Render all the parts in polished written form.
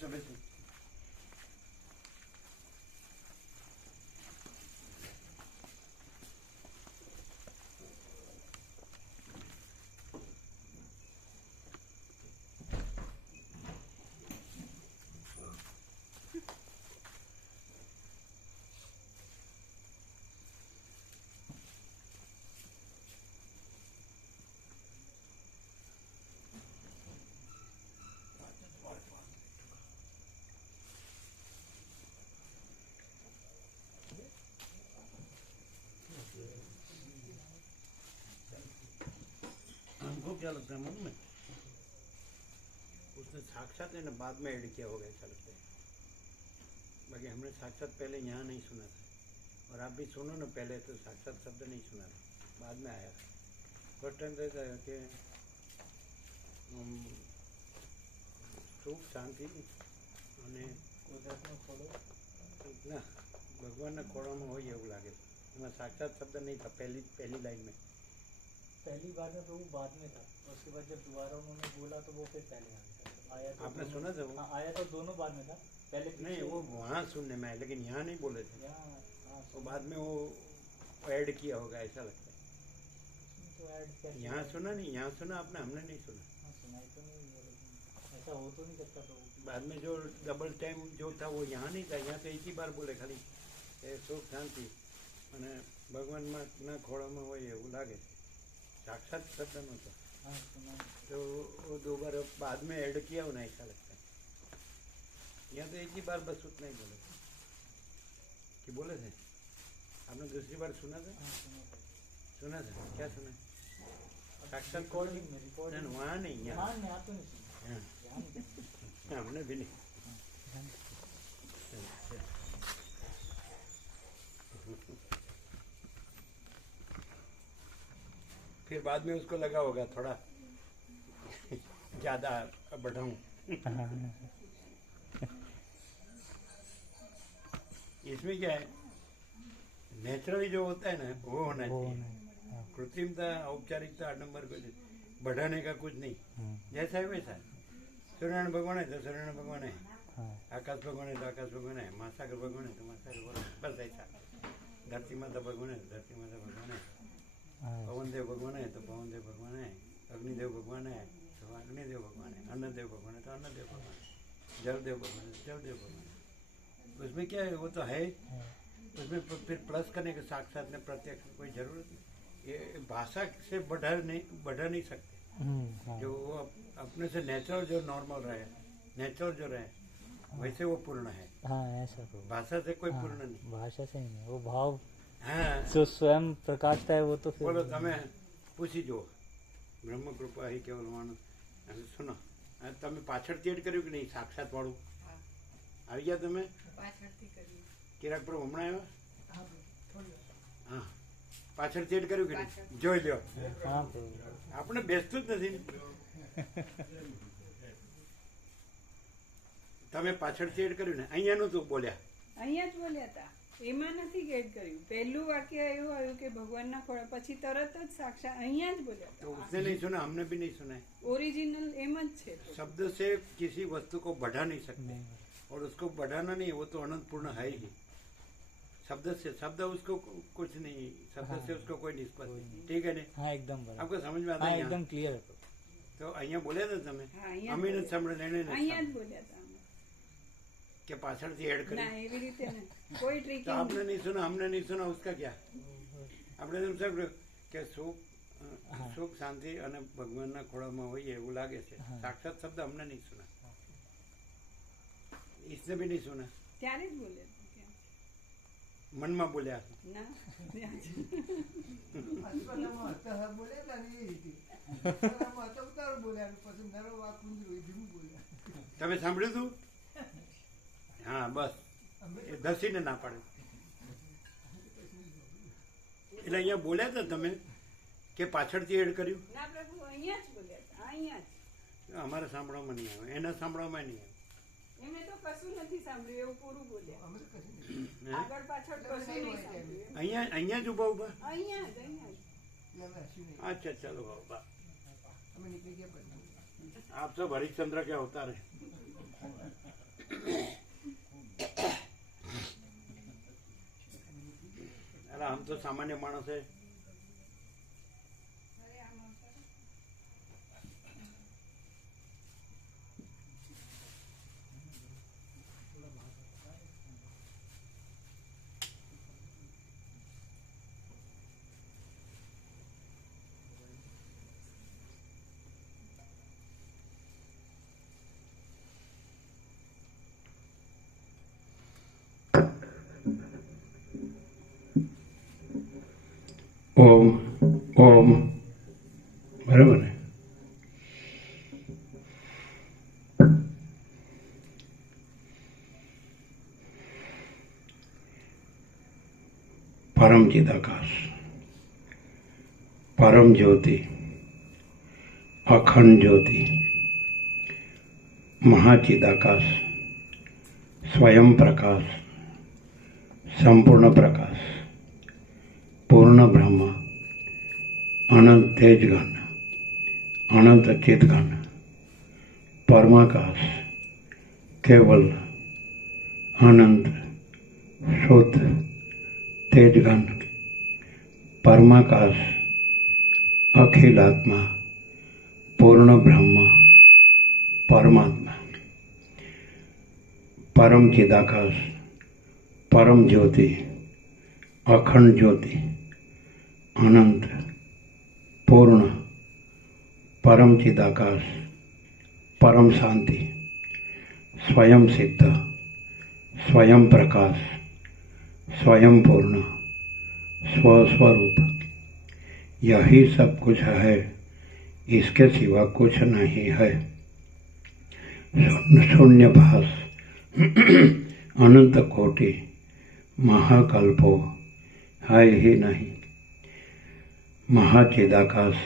બેસો બેસો. हमको क्या लगता है मन में उसने साक्षात है ना बाद में ऐड किया होगा ऐसा लगता है. बाकी हमने साक्षात पहले यहाँ नहीं सुना था और आप भी सुनो ना पहले तो साक्षात शब्द नहीं सुना था बाद में आया था. फर्स्ट टाइम तो था कि સુખ શાંતિ અને ના ભગવાનના ખોળામાં હોય એવું લાગે છે. એમાં સાક્ષાત શબ્દ નહીં था पहली लाइन में. पहली बार में तो वो बाद में था, उसके बाद जब दोबारा उन्होंने बोला तो वो फिर पहले आ गया आया. तो आपने सुना था वो? हाँ, आया तो दोनों बाद में था. पहले नहीं वो वहाँ सुनने में आया लेकिन यहाँ नहीं बोले थे. यहाँ तो बाद में वो ऐड किया होगा ऐसा लगता है. तो ऐड कैसे यहाँ सुना नहीं, यहाँ सुना आपने, हमने नहीं सुना. हाँ, सुनाई तो नहीं है, लेकिन ऐसा हो तो नहीं सकता. तो बाद में जो डबल टाइम जो था वो यहाँ नहीं था. यहाँ तो एक ही बार बोले खाली એ સુખ શાંતિ અને ભગવાનના ખોળામાં હોય એવું લાગે છે. साक्षात शब्द नहोता. हाँ सुना. तो वो दो बार बाद में ऐड किया हो ना ऐसा लगता है. यहाँ तो एक ही बार बस उतना ही बोले थे कि बोले थे. आपने दूसरी बार सुना था? हाँ सुना था. सुना था क्या सुना? साक्षात रिकॉर्डिंग में रिकॉर्डिंग वहाँ नहीं यहाँ. हाँ यहाँ तो नहीं सुना. हाँ. यहाँ नहीं सुना. हमने भी नहीं. फिर बाद में उसको लगा होगा थोड़ा ज्यादा बढ़ाऊं. इसमें क्या है नेचुरली जो होता है ना वो होना चाहिए. कृत्रिमता औपचारिकता आडंबर कुछ बढ़ाने का कुछ नहीं. जैसा है वैसा है. सूर्यनारायण भगवान है तो सूर्यनारायण भगवान है. आकाश भगवान है तो आकाश भगवान है. महासागर भगवान है तो महासागर भगवान है. बस ऐसा. धरती माता भगवान है तो धरती माता भगवान है. पवन देव भगवान है तो पवन देव भगवान है. अग्निदेव भगवान है तो अग्निदेव भगवान है. अन्नदेव भगवान है तो अन्नदेव भगवान है. जलदेव भगवान है तो जलदेव भगवान है. उसमें क्या है वो तो है. उसमें फिर प्लस करने के साक्षात ने प्रत्यक्ष कोई जरूरत नहीं. ये भाषा से बढ़ा नहीं सकते. जो वो अपने से नेचुरल जो नॉर्मल रहे नेचुरल जो रहे वैसे वो पूर्ण है. हाँ ऐसा तो भाषा से कोई पूर्ण नहीं. भाषा से ही नहीं, वो भाव हाँ जो स्वयं प्रकाशता है वो तो फिर बोलो તમે પૂછી જુઓ. બ્રહ્મકૃપા હી કેવલ માણસ. સુનો તમે પાછળથી એડ કર્યું કે નહીં સાક્ષાત વાળું? આવી ગયા તમે? કિરાક પર હમણાં આવ્યા? હા પાછળથી એડ કર્યું કે નહીં? જોઈ લ્યો. हाँ तो આપણે બેસતું જ નથી. તમે પાછળથી એડ કર્યું ને અહીંયાનું તું બોલ્યા. અહીંયા જ બોલ્યા હતા. એમાં નથી એડ કર્યું. પહેલું વાક્ય એવું આવ્યું કે ભગવાનના ખોળા, પછી તરત જ સાક્ષાત અહીંયા જ બોલ્યા तो હતા. उसने नहीं सुना, हमने भी नहीं सुना है. ઓરિજિનલ એમ જ છે. शब्द से किसी वस्तु को बढ़ा नहीं सकते और उसको बढ़ाना नहीं. वो तो अनंत पूर्ण है ही. शब्द से शब्द उसको कुछ नहीं. शब्द से उसको कोई निष्पत्ति नहीं. ठीक है नहीं? हाँ एकदम बराबर. आपको समझ में आता हाँ है? एकदम क्लियर है. तो અહીંયા બોલ્યા હતા તમે? હા, અહીંયા અમે બોલ્યા. નથી સાંભળે એને અહીંયા જ બોલ્યા હતા અમે. કે પાછળથી એડ કરી. ના એવી રીતે નહીં. કોઈ तो ટ્રીકિંગ आपने नहीं सुना, हमने नहीं सुना, उसका क्या? આપણે એમ સાંભળ્યું કે સુખ શાંતિ અને ભગવાનના ખોળામાં હોઈએ એવું લાગે છે. સાક્ષાત શબ્દ हमने नहीं सुना. इसने भी नहीं सुना. ત્યારે જ બોલ્યા હતા. મનમાં બોલ્યા. ના ત્યાં જ. તમે સાંભળ્યું તું? હા બસ એ ધસીને ના પાડે. એટલે અહીંયા બોલ્યા હતા તમે કે પાછળથી એડ કર્યું? ના પ્રભુ અહીંયા જ બોલ્યા હતા. અહીંયા જ. અમારે સાંભળવામાં નહીં આવે, એના સાંભળવામાં નહીં આવે. એમને તો કશું નથી સાંભળ્યું એવું પૂરું બોલ્યા. હે? આગળ પાછળ કશું નહીં સાંભળ્યું. અહીંયા અહીંયા જ ઊભા ઊભા? અહીંયા જ અહીંયા જ. अच्छा चलो बाबा आप सब हरिश्चंद्र के अवतार है. અરે આમ તો સામાન્ય માણસે ઓમ ઓમ બરાબર ને? પરમ ચિદાકાશ, પરમ જ્યોતિ, અખંડ જ્યોતિ, મહાચિદાકાશ, સ્વયં પ્રકાશ, સંપૂર્ણ પ્રકાશ, પૂર્ણ બ્રહ્મ, અનંત તેજગણ, અનંત ચિદગણ, પરમાકાશ, કેવલ અનંત શુદ્ધ તેજગણ, પરમાકાશ, અખિલાત્મા, પૂર્ણ બ્રહ્મ, પરમાત્મા, પરમ ચિદાકાશ, પરમ જ્યોતિ, અખંડ જ્યોતિ, અનંત, પૂર્ણ, પરમ ચિદાકાશ, પરમ શાંતિ, स्वयं सिद्ध, स्वयं प्रकाश, स्वयं पूर्ण, स्वस्वरूप, यही सब कुछ है, इसके सिवा कुछ नहीं है। शून्य भास, अनंत कोटि, महाकल्पो है ही नहीं। महाचिदाकाश,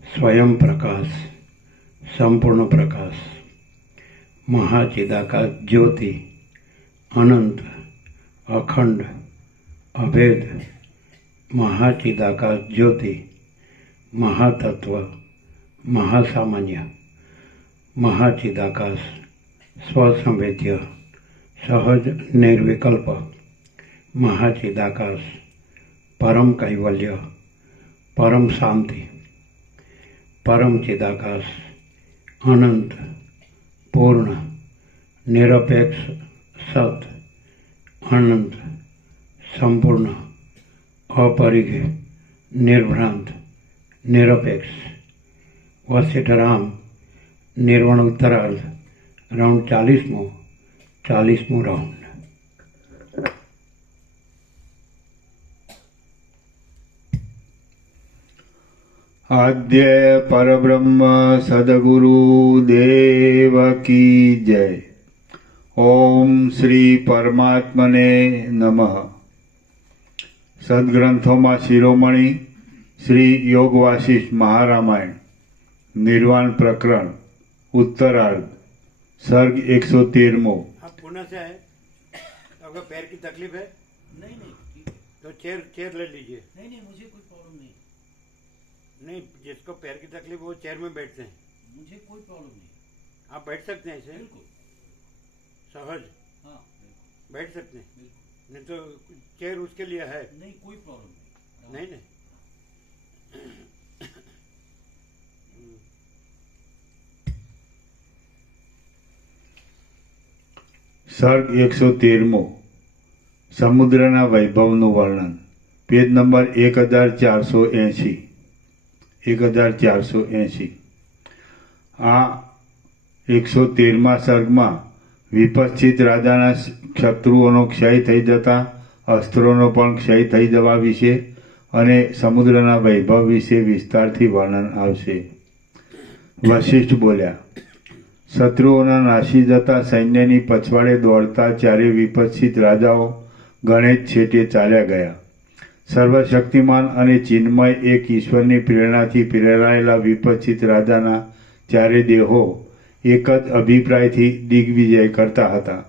स्वयं प्रकाश, संपूर्ण प्रकाश, महाचिदाकाश ज्योति, अनंत, अखंड, अभेद, महाचिदाकाश ज्योति, महातत्व, महासामान्य, महाचिदाकाश, स्वसंवेद्य, सहज निर्विकल्प, महाचिदाकाश, परम कैवल्य, परम शांति, परम चिदाकाश, अनंत, पूर्ण, निरपेक्ष, सत, अनंत, संपूर्ण, अपरिघ, निर्भ्रांत, निरपेक्ष, वशिष्ठराम, निर्वाण उत्तरार्ध, राउंड 40मो राउंड। आद्य परब्रह्म सद्गुरु देव की जय। ओम श्री परमात्मने नमः। सद्ग्रंथों शिरोमणि श्री योग वासिष्ठ महारामायण निर्वाण प्रकरण उत्तरार्ध सर्ग 113। आप पुणे से है, आपका पैर की तकलीफ है? नहीं नहीं तो चेयर ले लीजिए। नहीं नहीं मुझे कोई प्रॉब्लम नहीं, नहीं, जिसको पैर की तकलीफ वो चेयर में बैठते हैं। मुझे कोई प्रॉब्लम नहीं। आप बैठ सकते हैं ऐसे बिल्कुल सहज हाँ बिल्कुल बैठ सकते हैं, बिल्कुल नहीं तो चेयर उसके लिए है। नहीं कोई प्रॉब्लम नहीं नहीं सर्ग 113 समुद्રના વૈભવનું વર્ણન પેજ નંબર 1480 1480। આ 113મા સર્ગમાં વિપશ્ચિત રાજાના શત્રુઓનો ક્ષય થઈ જતા અસ્ત્રોનો પણ ક્ષય થઈ જવા વિશે અને સમુદ્રના વૈભવ વિશે વિસ્તારથી વર્ણન આવશે। વશિષ્ઠ બોલ્યા, શત્રુઓના નાસી જતા સૈન્યની પછવાડે દોડતા ચારે વિપશ્ચિત રાજાઓ ગણેશ છેટે ચાલ્યા ગયા। સર્વશક્તિમાન અને ચિન્મય એક ઈશ્વરની પ્રેરણાથી પ્રેરાયેલા વિપશ્ચિત રાજાના ચારે દેહો એક જ અભિપ્રાયથી દિગ્વિજય કરતા હતા।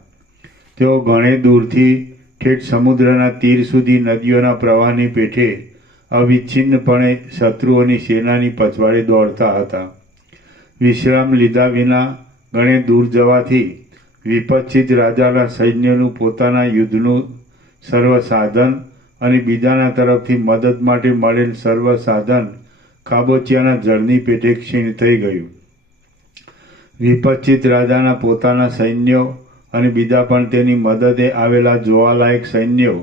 તેઓ ઘણે દૂરથી ઠેઠ સમુદ્રના તીર સુધી નદીઓના પ્રવાહની પેઠે અવિચ્છિન્નપણે શત્રુઓની સેનાની પછવાડે દોડતા હતા। વિશ્રામ લીધા વિના ઘણે દૂર જવાથી વિપચ્છિત રાજાના સૈન્યનું પોતાના યુદ્ધનું સર્વ સાધન અને બીજાના તરફથી મદદ માટે મળેલ સર્વ સાધન ખાબોચિયાના જળની પેટે ક્ષીણ થઈ ગયું. વિપચ્છિત રાજાના પોતાના સૈન્યો અને બીજા પણ તેની મદદે આવેલા જોવાલાયક સૈન્યો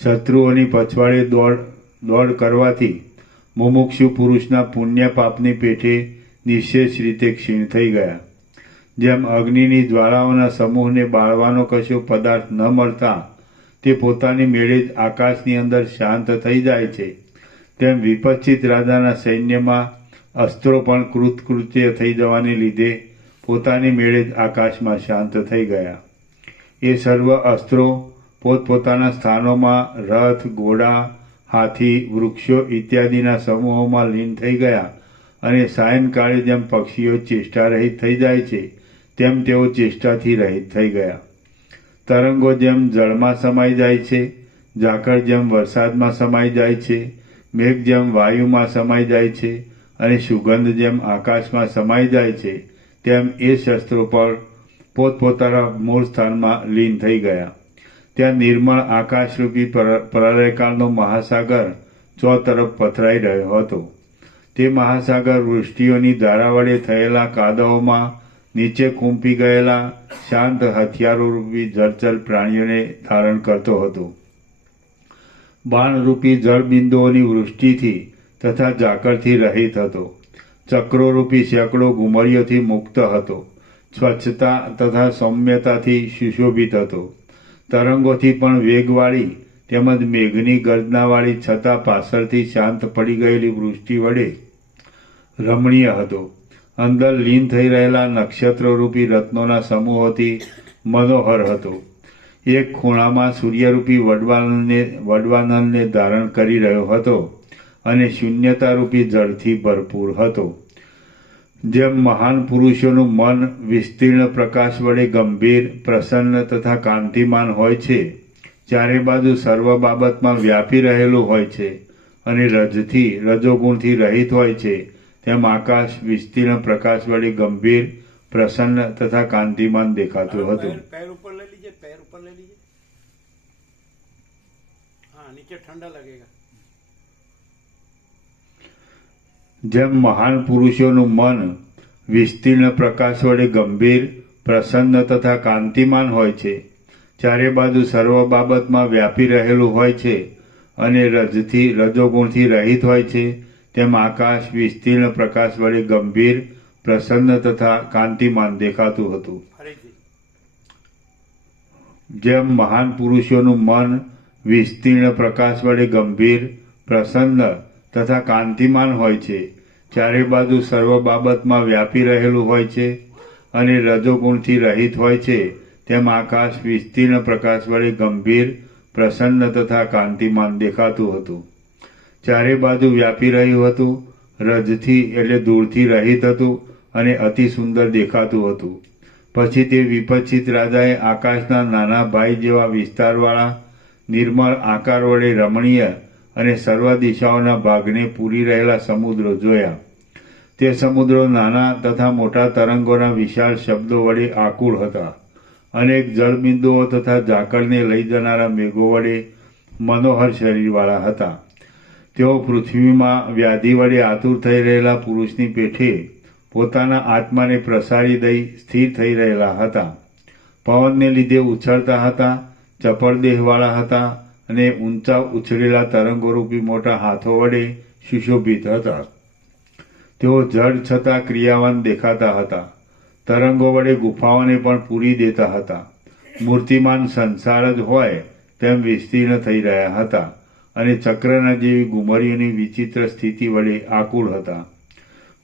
શત્રુઓની પછવાડે દોડ કરવાથી મુમુક્ષુ પુરુષના પુણ્ય પાપની પેઠે નિશેષ રીતે ક્ષીણ થઈ ગયા. જેમ અગ્નિની જ્વાળાઓના સમૂહને બાળવાનો કશો પદાર્થ ન મળતા તે પોતાની મેળે જ આકાશની અંદર શાંત થઈ જાય છે, તેમ વિપચ્છિત રાજાના સૈન્યમાં અસ્ત્રો પણ કૃતકૃત્ય થઈ જવાને લીધે પોતાની મેળે જ આકાશમાં શાંત થઈ ગયા. એ સર્વ અસ્ત્રો પોતપોતાના સ્થાનોમાં રથ, ઘોડા, હાથી, વૃક્ષો ઇત્યાદિના સમૂહોમાં લીન થઈ ગયા અને સાયંકાળે જેમ પક્ષીઓ ચેષ્ટા રહિત થઈ જાય છે તેમ તેઓ ચેષ્ટાથી રહિત થઈ ગયા. તરંગો જેમ જળમાં સમાઈ જાય છે, ઝાકળ જેમ વરસાદમાં સમાઈ જાય છે, મેઘ જેમ વાયુમાં સમાઈ જાય છે અને સુગંધ જેમ આકાશમાં સમાઈ જાય છે, તેમ એ શસ્ત્રો પર પોતપોતાના મૂળ સ્થાનમાં લીન થઈ ગયા. ત્યાં નિર્મળ આકાશરૂપી પ્રલયકાળનો મહાસાગર ચોતરફ પથરાઈ રહ્યો હતો. તે મહાસાગર વૃષ્ટિઓની ધારા વડે થયેલા કાદવોમાં નીચે કૂંપી ગયેલા શાંત હથિયારોરૂપી જળચર પ્રાણીઓને ધારણ કરતો હતો. બાણરૂપી જળબિંદુઓની વૃષ્ટિથી તથા ઝાકળથી રહિત હતો. ચક્રોરૂપી સેંકડો ઘુમરીઓથી મુક્ત હતો. સ્વચ્છતા તથા સૌમ્યતાથી સુશોભિત હતો. તરંગોથી પણ વેગવાળી તેમજ મેઘની ગર્જનાવાળી છતાં પાછળથી શાંત પડી ગયેલી વૃષ્ટિ વડે રમણીય હતો. અંદર લીન થઈ રહેલા નક્ષત્રરૂપી રત્નોના સમૂહોથી મનોહર હતો. એક ખૂણામાં સૂર્યરૂપી વડવાનલને ધારણ કરી રહ્યો હતો અને શૂન્યતારૂપી જળથી ભરપૂર હતો. જેમ મહાન પુરુષોનું મન વિસ્તીર્ણ પ્રકાશ વડે ગંભીર, પ્રસન્ન તથા કાંતિમાન હોય છે, ચારે બાજુ સર્વ બાબતમાં વ્યાપી રહેલું હોય છે અને રજોગુણથી રહિત હોય છે, તેમ આકાશ વિસ્તીર્ણ પ્રકાશ વડે ગંભીર, પ્રસન્ન તથા કાંતિમાન દેખાતું હતું. पैर ऊपर ले लीजिए, पैर ऊपर ले लीजिए. हाँ, नीचे ठंडा लगेगा. જેમ મહાન પુરુષોનું મન વિસ્તીર્ણ પ્રકાશ વડે ગંભીર, પ્રસન્ન તથા કાંતિમાન હોય છે, ચારે બાજુ સર્વ બાબતમાં વ્યાપી રહેલું હોય છે અને રજોગુણથી રહિત હોય છે, તેમ આકાશ વિસ્તીર્ણ પ્રકાશ વડે ગંભીર, પ્રસન્ન તથા કાંતિમાન દેખાતું હતું. ફરીથી. જેમ મહાન પુરુષોનું મન વિસ્તીર્ણ પ્રકાશ વડે ગંભીર, પ્રસન્ન તથા કાંતિમાન હોય છે, ચારે બાજુ સર્વ બાબતમાં વ્યાપી રહેલું હોય છે અને રજોગુણથી રહિત હોય છે, તેમ આકાશ વિસ્તીર્ણ પ્રકાશ વડે ગંભીર, પ્રસન્ન તથા કાંતિમાન દેખાતું હતું. ચારે બાજુ વ્યાપી રહ્યું હતું, રજથી એટલે દૂરથી રહિત હતું અને અતિ સુંદર દેખાતું હતું. પછી તે વિપચ્છિત રાજાએ આકાશના નાના ભાઈ જેવા વિસ્તારવાળા નિર્મળ આકાર વડે રમણીય અને સર્વ દિશાઓના ભાગને પૂરી રહેલા સમુદ્રો જોયા. તે સમુદ્રો નાના તથા મોટા તરંગોના વિશાળ શબ્દો વડે આકુળ હતા. અનેક જળબિંદુઓ તથા ઝાકળને લઈ જનારા મેઘો વડે મનોહર શરીરવાળા હતા. તેઓ પૃથ્વીમાં વ્યાધિ વડે આતુર થઈ રહેલા પુરુષની પેઠે પોતાના આત્માને પ્રસારી દઈ સ્થિર થઈ રહેલા હતા. પવનને લીધે ઉછળતા હતા, ચપળ દેહવાળા હતા અને ઊંચા ઉછળેલા તરંગોરૂપી મોટા હાથો વડે સુશોભિત હતા. તેઓ જડ છતાં ક્રિયાવાન દેખાતા હતા. તરંગો વડે ગુફાઓને પણ પૂરી દેતા હતા. મૂર્તિમાન સંસાર જ હોય તેમ વિસ્તીર્ણ થઈ રહ્યા હતા અને ચક્રના જેવી ગુમરીઓની વિચિત્ર સ્થિતિ વડે આકુળ હતા.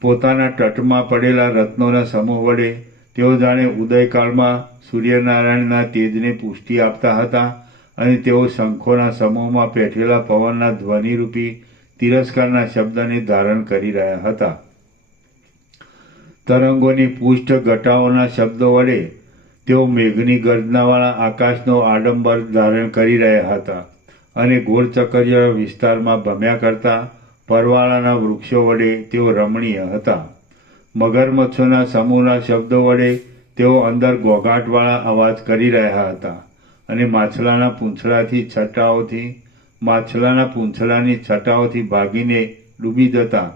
પોતાના તટમાં પડેલા રત્નોના સમૂહ વડે તેઓ જાણે ઉદયકાળમાં સૂર્યનારાયણના તેજને પુષ્ટિ આપતા હતા અને તેઓ શંખોના સમૂહમાં પેઠેલા પવનના ધ્વનિરૂપી તિરસ્કારના શબ્દને ધારણ કરી રહ્યા હતા. તરંગોની પુષ્ટ ઘટાઓના શબ્દો વડે તેઓ મેઘની ગર્જનાવાળા આકાશનો આડંબર ધારણ કરી રહ્યા હતા અને ગોળચક્રીય વિસ્તારમાં ભમ્યા કરતા પરવાળાના વૃક્ષો વડે તેઓ રમણીય હતા. મગરમચ્છોના સમૂહના શબ્દો વડે તેઓ અંદર ઘોઘાટવાળા અવાજ કરી રહ્યા હતા અને માછલાના પૂંછડાની છટાઓથી ભાગીને ડૂબી જતા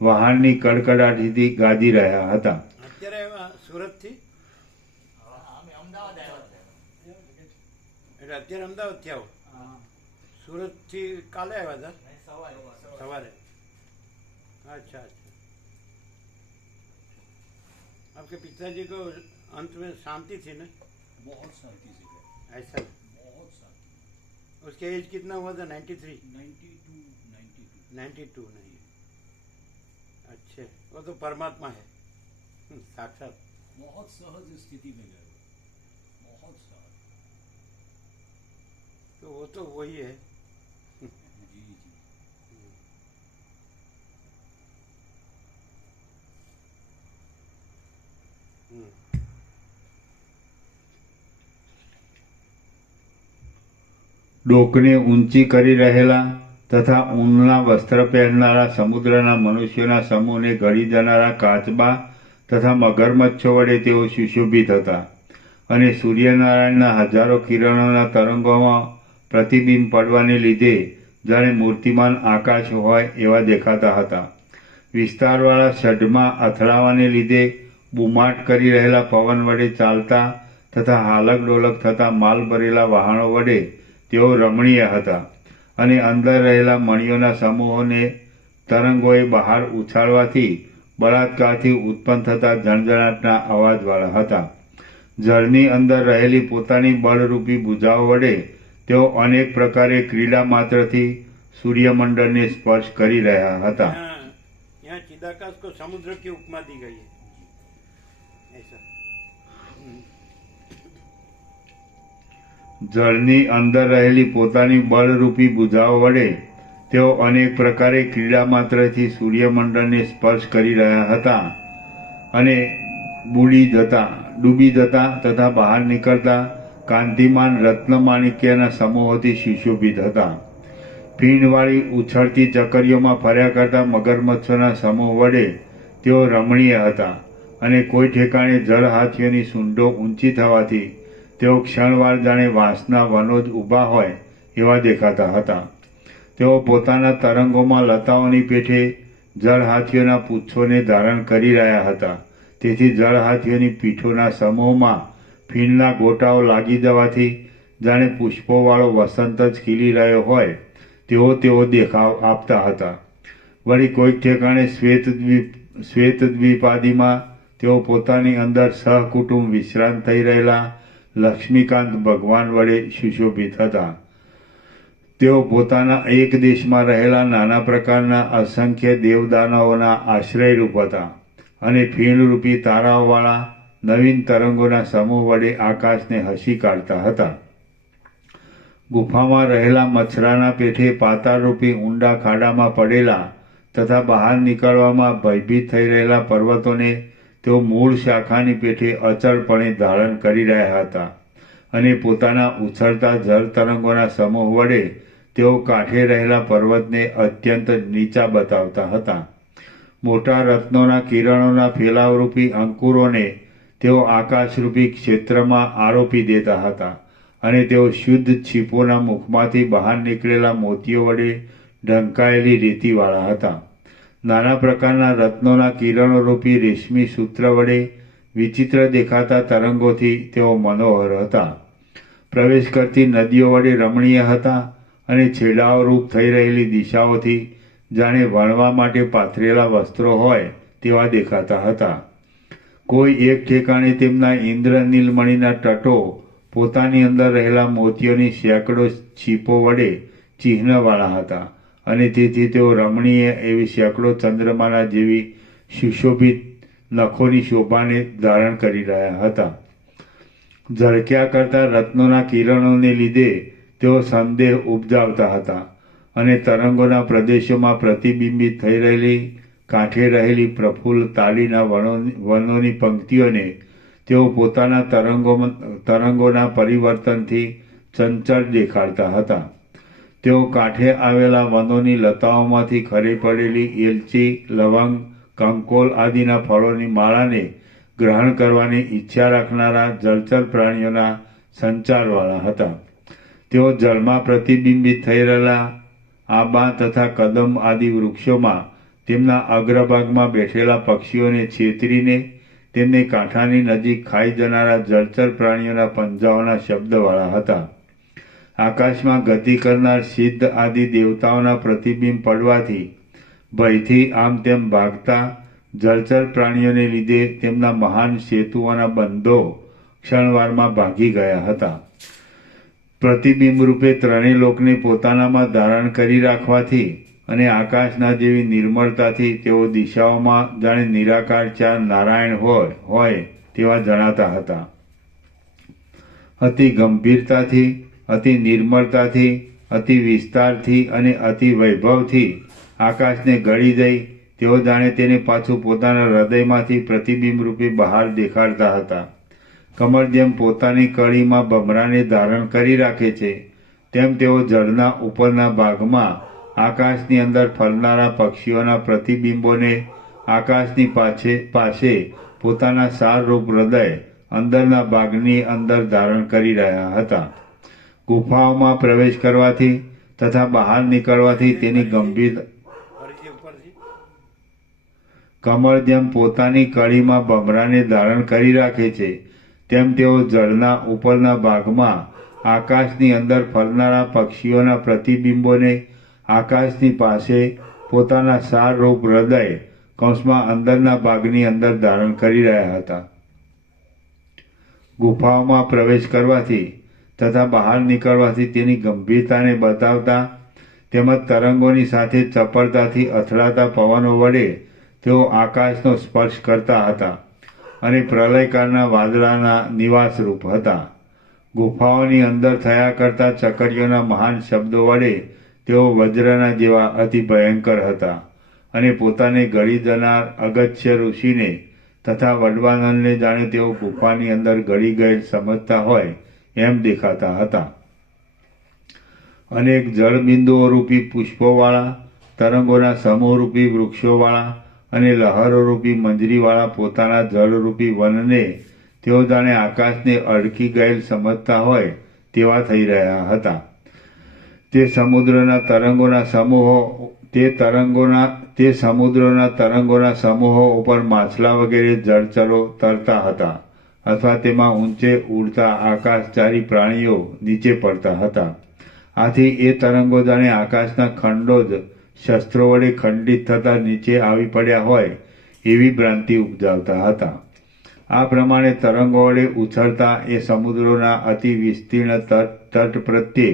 વહાણની કડકડાટીથી ગાજી રહ્યા હતા. અત્યારે આવ્યા સુરતથી, એટલે અત્યારે અમદાવાદથી આવો? સુરતથી કાલે આવ્યા હતા? सवाल है. अच्छा अच्छा. आपके पिताजी को अंत में शांति थी ना? बहुत शांति से गए, ऐसा? बहुत शांति. उसके एज कितना हुआ था? 93? 92 92 नहीं. अच्छे, वो तो परमात्मा है साक्षात. बहुत सहज स्थिति में गए, बहुत सहज. तो वो तो वही है. जी जी. ડોકને ઊંચી કરી રહેલા તથા ઊનના વસ્ત્ર પહેરનારા સમુદ્રના મનુષ્યોના સમૂહને ઘડી જનારા કાચબા તથા મગરમચ્છો વડે તેઓ સુશોભિત હતા અને સૂર્યનારાયણના હજારો કિરણોના તરંગોમાં પ્રતિબિંબ પડવાને લીધે જાણે મૂર્તિમાન આકાશ હોય એવા દેખાતા હતા. વિસ્તારવાળા ષઢમાં અથડાવાને લીધે બુમાટ કરી રહેલા પવન વડે ચાલતા તથા હાલક ડોલક થતા માલ ભરેલા વાહનો વડે તેઓ રમણીય હતા અને અંદર રહેલા મણીઓના સમૂહોને તરંગોએ બહાર ઉછાળવાથી બળાત્કારથી ઉત્પન્ન થતા ઝણઝણાટના અવાજવાળા હતા. જળની અંદર રહેલી પોતાની બળરૂપી ભુજાઓ વડે તેઓ અનેક પ્રકારે ક્રીડા માત્રથી સૂર્યમંડળને સ્પર્શ કરી રહ્યા હતા. यहाँ चिदाकाश को समुद्र की उपमा दी गई है ऐसा. જળની અંદર રહેલી પોતાની બળરૂપી ભુજાઓ વડે તેઓ અનેક પ્રકારે ક્રીડા માત્રથી સૂર્યમંડળને સ્પર્શ કરી રહ્યા હતા અને ડૂબી જતા તથા બહાર નીકળતા કાંતિમાન રત્નમાણિક્યના સમૂહોથી સુશોભિત હતા. ફીણવાળી ઉછળતી ચકરીઓમાં ફર્યા કરતા મગરમચ્છોના સમૂહ વડે તેઓ રમણીય હતા અને કોઈ ઠેકાણે જળ હાથીઓની સૂંઢો ઊંચી થવાથી તેઓ ક્ષણવાર જાણે વાંસના વનો જ ઊભા હોય એવા દેખાતા હતા. તેઓ પોતાના તરંગોમાં લતાઓની પેઠે જળ હાથીઓના પુચ્છોને ધારણ કરી રહ્યા હતા. તેથી જળ હાથીઓની પીઠોના સમૂહમાં ફીણના ગોટાઓ લાગી જવાથી જાણે પુષ્પોવાળો વસંત જ ખીલી રહ્યો હોય તેઓ દેખાવ આપતા હતા. વળી કોઈક ઠેકાણે શ્વેતદ્વીપાદિમાં તેઓ પોતાની અંદર સહકુટુંબ વિશ્રાંત થઈ રહેલા લક્ષ્મીકાંત ભગવાન વડે સુશોભિત હતા. તેઓ પોતાના એક દેશમાં રહેલા નાના પ્રકારના અસંખ્ય દેવદાનવોના આશ્રયરૂપ હતા અને ફીણરૂપી તારાઓવાળા નવીન તરંગોના સમૂહ વડે આકાશને હસી કાઢતા હતા. ગુફામાં રહેલા મચ્છરાના પેઠે પાતાળરૂપી ઊંડા ખાડામાં પડેલા તથા બહાર નીકળવામાં ભયભીત થઈ રહેલા પર્વતોને તેઓ મૂળ શાખાની પેઠે અચળપણે ધારણ કરી રહ્યા હતા અને પોતાના ઉછળતા જળ તરંગોના સમૂહ વડે તેઓ કાંઠે રહેલા પર્વતને અત્યંત નીચા બતાવતા હતા. મોટા રત્નોના કિરણોના ફેલાવરૂપી અંકુરોને તેઓ આકાશરૂપી ક્ષેત્રમાં આરોપી દેતા હતા અને તેઓ શુદ્ધ છીપોના મુખમાંથી બહાર નીકળેલા મોતીઓ વડે ઢંકાયેલી રેતીવાળા હતા. નાના પ્રકારના રત્નોના કિરણોરૂપી રેશમી સૂત્ર વડે વિચિત્ર દેખાતા તરંગોથી તેઓ મનોહર હતા. પ્રવેશ કરતી નદીઓ વડે રમણીય હતા અને છેડાઓ રૂપ થઈ રહેલી દિશાઓથી જાણે વણવા માટે પાથરેલા વસ્ત્રો હોય તેવા દેખાતા હતા. કોઈ એક ઠેકાણે તેમના ઇન્દ્રનીલમણીના તટો પોતાની અંદર રહેલા મોતીઓની સેંકડો છીપો વડે ચિહ્નવાળા હતા અને તેથી તેઓ રમણીય એવી સેંકડો ચંદ્રમાના જેવી સુશોભિત નખોની શોભાને ધારણ કરી રહ્યા હતા. ઝળક્યા કરતા રત્નોના કિરણોને લીધે તેઓ સંદેહ ઉપજાવતા હતા અને તરંગોના પ્રદેશોમાં પ્રતિબિંબિત થઈ રહેલી કાંઠે રહેલી પ્રફુલ્લ તાલીના વનોની પંક્તિઓને તેઓ પોતાના તરંગોના પરિવર્તનથી ચંચળ દેખાડતા હતા. તેઓ કાંઠે આવેલા વનોની લતાઓમાંથી ખરી પડેલી એલચી, લવંગ, કંકોલ આદિના ફળોની માળાને ગ્રહણ કરવાની ઈચ્છા રાખનારા જળચર પ્રાણીઓના સંચારવાળા હતા. તેઓ જળમાં પ્રતિબિંબિત થઈ રહેલા આંબા તથા કદમ આદિ વૃક્ષોમાં તેમના અગ્રભાગમાં બેઠેલા પક્ષીઓને છેતરીને તેમને કાંઠાની નજીક ખાઈ જનારા જળચર પ્રાણીઓના પંજાઓના શબ્દવાળા હતા. આકાશમાં ગતિ કરનાર સિદ્ધ આદિ દેવતાઓના પ્રતિબિંબ પડવાથી ભયથી આમ તેમ ભાગતા જળચર પ્રાણીઓને લીધે તેમના મહાન સેતુઓના બંધો ક્ષણવારમાં ભાગી ગયા હતા. પ્રતિબિંબ રૂપે ત્રણેય લોકને પોતાનામાં ધારણ કરી રાખવાથી અને આકાશના જેવી નિર્મળતાથી તેઓ દિશાઓમાં જાણે નિરાકાર ચાર નારાયણ હોય તેવા જણાતા હતા. અતિ ગંભીરતાથી, અતિ નિર્મળતાથી, અતિ વિસ્તારથી અને અતિ વૈભવથી આકાશને ગળી જઈ તેઓ જાણે તેને પાછું પોતાના હૃદયમાંથી પ્રતિબિંબ રૂપે બહાર દેખાડતા હતા. કમળ જેમ પોતાની કળીમાં ભમરાને ધારણ કરી રાખે છે તેમ તેઓ જળના ઉપરના ભાગમાં આકાશની અંદર ફરનારા પક્ષીઓના પ્રતિબિંબોને આકાશની પાસે પોતાના સારરૂપ હૃદય અંદરના ભાગની અંદર ધારણ કરી રહ્યા હતા. ગુફાઓમાં પ્રવેશ કરવાથી તથા બહાર નીકળવાથી તેની ગંભીર કમળ જેમ પોતાની કળીમાં ભમરાને ધારણ કરી રાખે છે તેમ તેઓ જળના ઉપરના ભાગમાં આકાશની અંદર ફરનારા પક્ષીઓના પ્રતિબિંબોને આકાશની પાસે પોતાના સારરૂપ હૃદય કૌંસમાં અંદરના ભાગની અંદર ધારણ કરી રહ્યા હતા. ગુફાઓમાં પ્રવેશ કરવાથી તથા બહાર નીકળવાથી તેની ગંભીરતાને બતાવતા તેમજ તરંગોની સાથે ચપળતાથી અથડાતા પવનો વડે તેઓ આકાશનો સ્પર્શ કરતા હતા અને પ્રલયકાળના વાદળાના નિવાસરૂપ હતા. ગુફાઓની અંદર થયા કરતા ચકરીઓના મહાન શબ્દો વડે તેઓ વજ્રના જેવા અતિ ભયંકર હતા અને પોતાને ગળી જનાર અગત્ય ઋષિને તથા વડવાનલને જાણે તેઓ ગુફાની અંદર ગળી ગયેલ સમજતા હોય એમ દેખાતા હતા. અનેક જળબિંદુઓ રૂપી પુષ્પોવાળા, તરંગોના સમૂહરૂપી વૃક્ષોવાળા અને લહરોરૂપી મંજરીવાળા પોતાના જળરૂપી વનને તેઓ જાણે આકાશને અડકી ગયેલ સમજતા હોય તેવા થઈ રહ્યા હતા. તે સમુદ્રના તરંગોના સમૂહો ઉપર માછલા વગેરે જળચરો તરતા હતા અથવા તેમાં ઊંચે ઉડતા આકાશચારી પ્રાણીઓ નીચે પડતા હતા. આથી એ તરંગો જાણે આકાશના ખંડો જ શસ્ત્રો વડે ખંડિત થતા નીચે આવી પડ્યા હોય એવી ભ્રાંતિ ઉપજાવતા હતા. આ પ્રમાણે તરંગો વડે ઉછળતા એ સમુદ્રોના અતિ વિસ્તીર્ણ તટ પ્રત્યે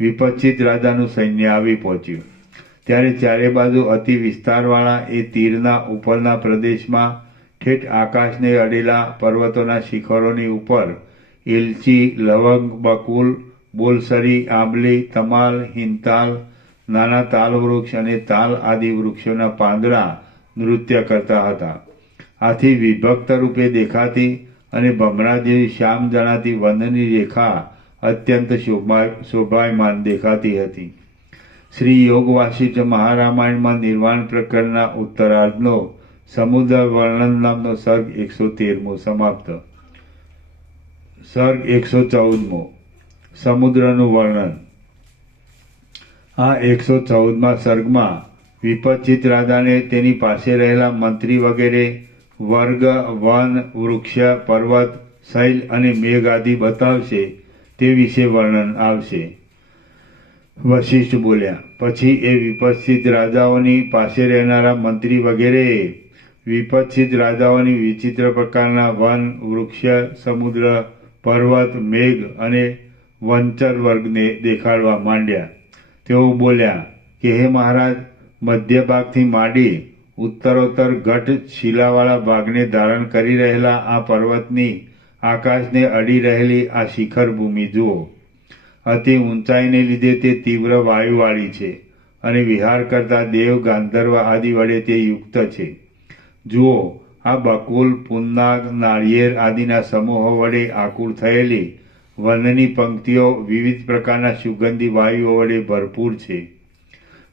વિપચ્છિત રાજાનું સૈન્ય આવી પહોંચ્યું. ત્યારે ચારે બાજુ અતિ વિસ્તારવાળા એ તીરના ઉપરના પ્રદેશમાં ઠેઠ આકાશને અડેલા પર્વતોના શિખરોની ઉપર એલચી, લવંગ, બકુલ, બોલસરી, આંબલી, તમાલ, હિંતાલ, નાના તાલ વૃક્ષ અને તાલ આદિ વૃક્ષોના પાંદડા નૃત્ય કરતા હતા. આથી વિભક્ત રૂપે દેખાતી અને ભમરા જેવી શ્યામ જણાતી વનની રેખા અત્યંત શોભાયમાન દેખાતી હતી. શ્રી યોગ વાસિષ્ઠ મહારામાયણમાં નિર્વાણ પ્રકરણના ઉત્તરાર્ધનો સમુદ્ર વર્ણન નામનો સર્ગ 113મો સમાપ્ત. સર્ગ 114મો સમુદ્રનું વર્ણન. આ 114મા સર્ગમાં વિપચ્છિત રાજાને તેની પાસે રહેલા મંત્રી વગેરે વર્ગ, વન, વૃક્ષ, પર્વત, શૈલ અને મેઘ આદિ બતાવશે તે વિશે વર્ણન આવશે. વશિષ્ઠ બોલ્યા. પછી એ વિપચ્છિત રાજાઓની પાસે રહેનારા મંત્રી વગેરેએ વિપચ્છિત રાજાઓની વિચિત્ર પ્રકારના વન, વૃક્ષ, સમુદ્ર, પર્વત, મેઘ અને વંચર વર્ગને દેખાડવા માંડ્યા. તેઓ બોલ્યા કે હે મહારાજ, મધ્ય ભાગથી માંડી ઉત્તરોત્તર ઘટ શિલાવાળા ભાગને ધારણ કરી રહેલા આ પર્વતની આકાશને અડી રહેલી આ શિખર ભૂમિ જુઓ. અતિ ઊંચાઈને લીધે તે તીવ્ર વાયુવાળી છે અને વિહાર કરતા દેવ, ગાંધર્વ આદિ વડે તે યુક્ત છે. જુઓ, આ બકુલ, પુન્નાગ, નાળિયેર આદિના સમૂહો વડે આકુળ થયેલી વનની પંક્તિઓ વિવિધ પ્રકારના સુગંધી વાયુઓ વડે ભરપૂર છે.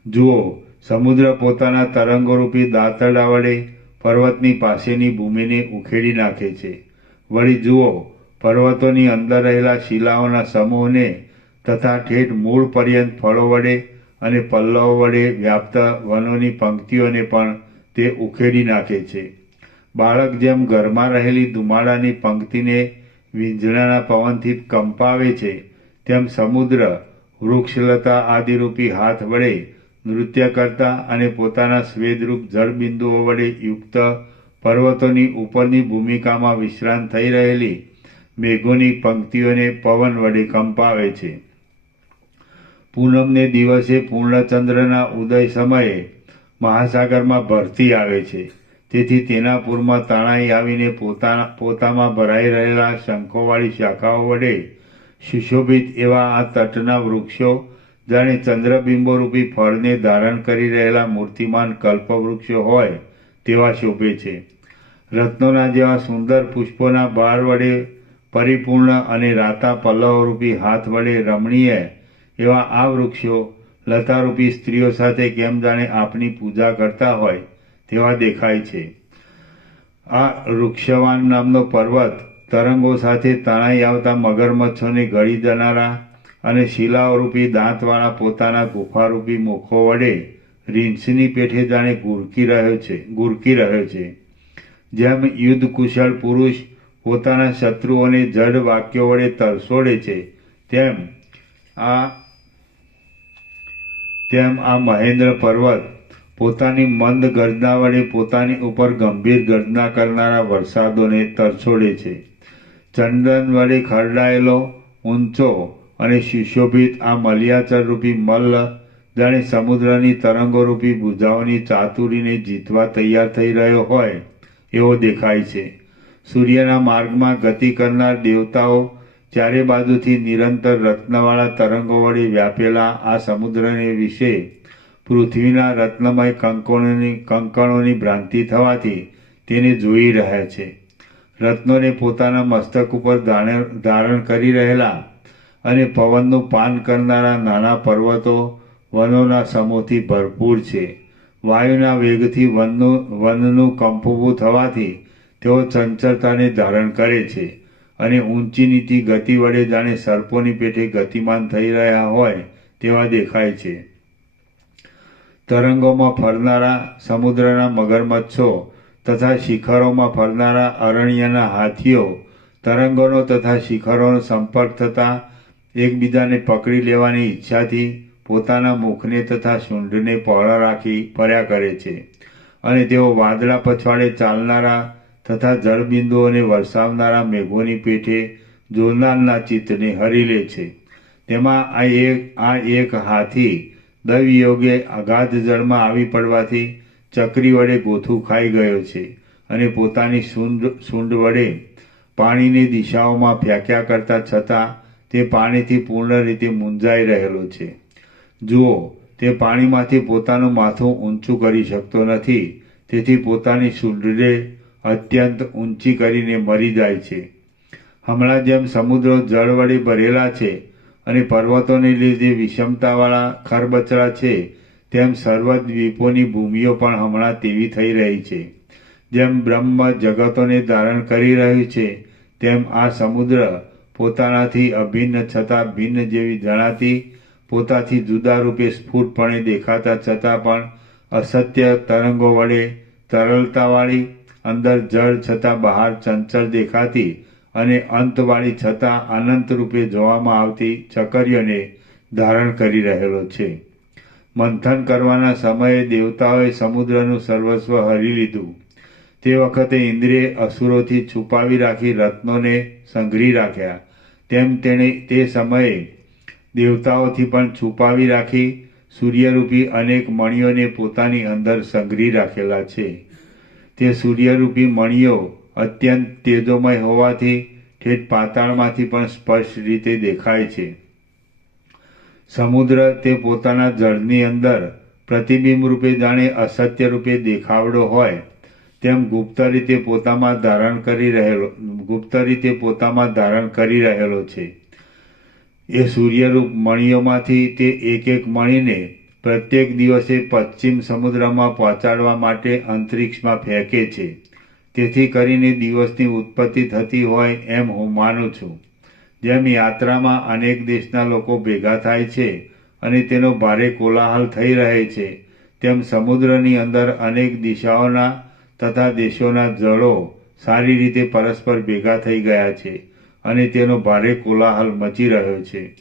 જુઓ, સમુદ્ર પોતાના તરંગોરૂપી દાંતરડા વડે પર્વતની પાસેની ભૂમિને ઉખેડી નાખે છે. વળી જુઓ, પર્વતોની અંદર રહેલા શિલાઓના સમૂહને તથા ઠેઠ મૂળ પર્યંત ફળો વડે અને પલ્લવો વડે વ્યાપ્ત વનોની પંક્તિઓને પણ તે ઉખેડી નાખે છે. બાળક જેમ ઘરમાં રહેલી ધુમાડાની પંક્તિને વીંઝણાના પવનથી કંપાવે છે, તેમ સમુદ્ર વૃક્ષલતા આદિરૂપી હાથ વડે નૃત્ય કરતા અને પોતાના સ્વેદરૂપ જળબિંદુઓ વડે યુક્ત પર્વતોની ઉપરની ભૂમિકામાં વિશ્રાંત થઈ રહેલી મેઘોની પંક્તિઓને પવન વડે કંપાવે છે. પૂનમને દિવસે પૂર્ણચંદ્રના ઉદય સમયે મહાસાગરમાં ભરતી આવે છે. તેથી તેના પૂરમાં તણાઈ આવીને પોતામાં ભરાઈ રહેલા શંખોવાળી શાખાઓ વડે સુશોભિત એવા આ તટના વૃક્ષો જાણે ચંદ્રબિંબોરૂપી ફળને ધારણ કરી રહેલા મૂર્તિમાન કલ્પવૃક્ષો હોય તેવા શોભે છે. રત્નોના જેવા સુંદર પુષ્પોના બાર વડે પરિપૂર્ણ અને રાતા પલ્લવરૂપી હાથ વડે રમણીય એવા આ વૃક્ષો લતારૂપી સ્ત્રીઓ સાથે કેમ જાણે આપની પૂજા કરતા હોય તેવા દેખાય છે. આ વૃક્ષવાન નામનો પર્વત તરંગો સાથે તણાઈ આવતા મગરમચ્છોને ગળી જનારા અને શિલાઓરૂપી દાંતવાળા પોતાના ગુફારૂપી મુખો વડે રીંછની પેઠે જાણે ગુરકી રહ્યો છે. જેમ યુદ્ધ કુશળ પુરુષ પોતાના શત્રુઓને જડ વાક્યો વડે તરસોડે છે, તેમ આ મહેન્દ્ર પર્વત પોતાની મંદ ગર્જના વડે પોતાની ઉપર ગંભીર ગર્જના કરનારા વરસાદોને તરછોડે છે. ચંદન વડે ખરડાયેલો ઊંચો અને સુશોભિત આ મલ્યાચળરૂપી મલ્લ જાણે સમુદ્રની તરંગોરૂપી ભુજાઓની ચાતુરીને જીતવા તૈયાર થઈ રહ્યો હોય એવો દેખાય છે. સૂર્યના માર્ગમાં ગતિ કરનાર દેવતાઓ ચારે બાજુથી નિરંતર રત્નવાળા તરંગો વડે વ્યાપેલા આ સમુદ્રને વિશે પૃથ્વીના રત્નમય કંકણોની ભ્રાંતિ થવાથી તેને જોઈ રહ્યા છે. રત્નોને પોતાના મસ્તક ઉપર ધારણ કરી રહેલા અને પવનનું પાન કરનારા નાના પર્વતો વનોના સમૂહથી ભરપૂર છે. વાયુના વેગથી વનનું કંપવું થવાથી તેઓ ચંચળતાને ધારણ કરે છે અને ઊંચી નીચી ગતિ વડે જાણે સર્પોની પેઠે ગતિમાન થઈ રહ્યા હોય તેવા દેખાય છે. તરંગોમાં ફરનારા સમુદ્રના મગરમચ્છો તથા શિખરોમાં ફરનારા અરણ્યના હાથીઓ તરંગોનો તથા શિખરોનો સંપર્ક થતાં એકબીજાને પકડી લેવાની ઈચ્છાથી પોતાના મુખને તથા સૂંઢને પહોળા રાખી ફર્યા કરે છે. અને તેઓ વાદળા પછવાડે ચાલનારા તથા જળબિંદુઓને વરસાવનારા મેઘોની પેઠે જોનારના ચિત્તને હરી લે છે. તેમાં આ એક હાથી દૈવયોગે અગાધ જળમાં આવી પડવાથી ચક્રી વડે ગોથું ખાઈ ગયો છે અને પોતાની સૂંઢ વડે પાણીની દિશાઓમાં ફેંક્યા કરતા છતાં તે પાણીથી પૂર્ણ રીતે મૂંઝાઈ રહેલો છે. જુઓ, તે પાણીમાંથી પોતાનું માથું ઊંચું કરી શકતો નથી, તેથી પોતાની સૂંઢને અત્યંત ઊંચી કરીને મરી જાય છે. હમણાં જેમ સમુદ્રો જળ વડે ભરેલા છે અને પર્વતોને લીધે વિષમતાવાળા ખરબચડા છે, તેમ સર્વદ્વીપોની ભૂમિઓ પણ હમણાં તેવી થઈ રહી છે. જેમ બ્રહ્મ જગતોને ધારણ કરી રહ્યું છે, તેમ આ સમુદ્ર પોતાનાથી અભિન્ન છતાં ભિન્ન જેવી જણાતી, પોતાથી જુદા રૂપે સ્ફુટપણે દેખાતા છતાં પણ અસત્ય તરંગો વડે તરલતાવાળી, અંદર જળ છતાં બહાર ચંચળ દેખાતી અને અંતવાળી છતાં અનંત રૂપે જોવામાં આવતી ચકરીઓને ધારણ કરી રહેલો છે. મંથન કરવાના સમયે દેવતાઓએ સમુદ્રનું સર્વસ્વ હરી લીધું. તે વખતે ઇન્દ્રિએ અસુરોથી છુપાવી રાખી રત્નોને સંઘરી રાખ્યા. તેમ તેણે તે સમયે દેવતાઓથી પણ છુપાવી રાખી સૂર્યરૂપી અનેક મણિઓને પોતાની અંદર સંઘરી રાખેલા છે. તે સૂર્યરૂપી મણિઓ અત્યંત તેજોમય હોવાથી ઠેઠ પાતાળમાંથી પણ સ્પષ્ટ રીતે દેખાય છે. સમુદ્ર તે પોતાના જળની અંદર પ્રતિબિંબ રૂપે જાણે અસત્ય રૂપે દેખાવડો હોય તેમ ગુપ્ત રીતે પોતામાં ધારણ કરી રહેલો છે. એ સૂર્યરૂપ મણિઓમાંથી તે એક એક મણિને પ્રત્યેક દિવસે પશ્ચિમ સમુદ્રમાં પહોંચાડવા માટે અંતરિક્ષમાં ફેંકે છે. તેથી કરીને દિવસની ઉત્પત્તિ થતી હોય એમ હું માનું છું. જેમ યાત્રામાં અનેક દેશના લોકો ભેગા થાય છે અને તેનો ભારે કોલાહલ થઈ રહે છે, તેમ સમુદ્રની અંદર અનેક દિશાઓના તથા દેશોના જળો સારી રીતે પરસ્પર ભેગા થઈ ગયા છે અને તેનો ભારે કોલાહલ મચી રહ્યો છે.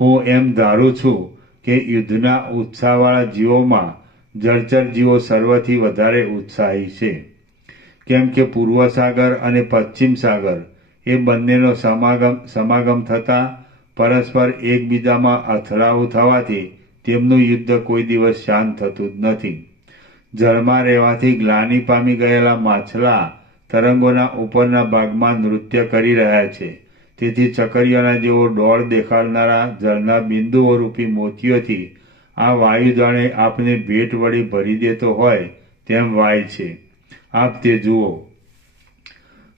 હું એમ ધારું છું કે યુદ્ધના ઉત્સાહવાળા જીવોમાં જળચર જીવો સર્વથી વધારે ઉત્સાહી છે. કેમ કે પૂર્વ સાગર અને પશ્ચિમ સાગર એ બંનેનો સમાગમ થતાં પરસ્પર એકબીજામાં અથડાવું થવાથી તેમનું યુદ્ધ કોઈ દિવસ શાંત થતું જ નથી. જળમાં રહેવાથી ગ્લાનિ પામી ગયેલા માછલા તરંગોના ઉપરના ભાગમાં નૃત્ય કરી રહ્યા છે. તેથી ચકરીઓના જેવો ડોળ દેખાડનારા જળના બિંદુઓ રૂપી મોતીઓથી આ વાયુ જાણે આપને ભેટ વળી ભરી દેતો હોય તેમ વાય છે. આપ તે જુઓ.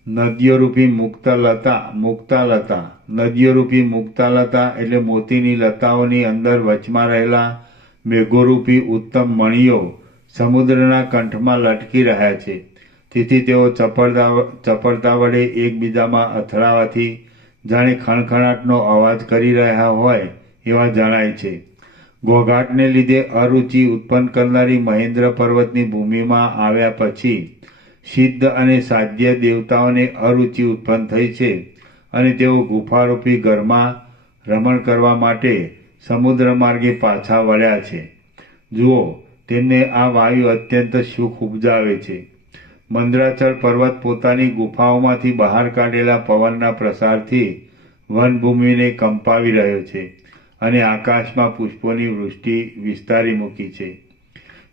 નદીઓ રૂપી મુક્તાલતા. નદીઓ રૂપી મુક્તાલતા એટલે મોતીની લતાઓની અંદર વચમાં રહેલા મેઘોરૂપી ઉત્તમ મણીઓ સમુદ્રના કંઠમાં લટકી રહ્યા છે. તેથી તેઓ ચપળતા વડે એકબીજામાં અથડાવાથી જાણે ખણખણાટનો અવાજ કરી રહ્યા હોય એવા જણાય છે. ઘોઘાટને લીધે અરુચિ ઉત્પન્ન કરનારી મહેન્દ્ર પર્વતની ભૂમિમાં આવ્યા પછી સિદ્ધ અને સાધ્ય દેવતાઓને અરુચિ ઉત્પન્ન થઈ છે અને તેઓ ગુફારૂપી ઘરમાં રમણ કરવા માટે સમુદ્ર માર્ગે પાછા વળ્યા છે. જુઓ, તેમને આ વાયુ અત્યંત સુખ ઉપજાવે છે. મંદરાચળ પર્વત પોતાની ગુફાઓમાંથી બહાર કાઢેલા પવનના પ્રસારથી વનભૂમિને કંપાવી રહ્યો છે અને આકાશમાં પુષ્પોની વૃષ્ટિ વિસ્તારી મૂકી છે.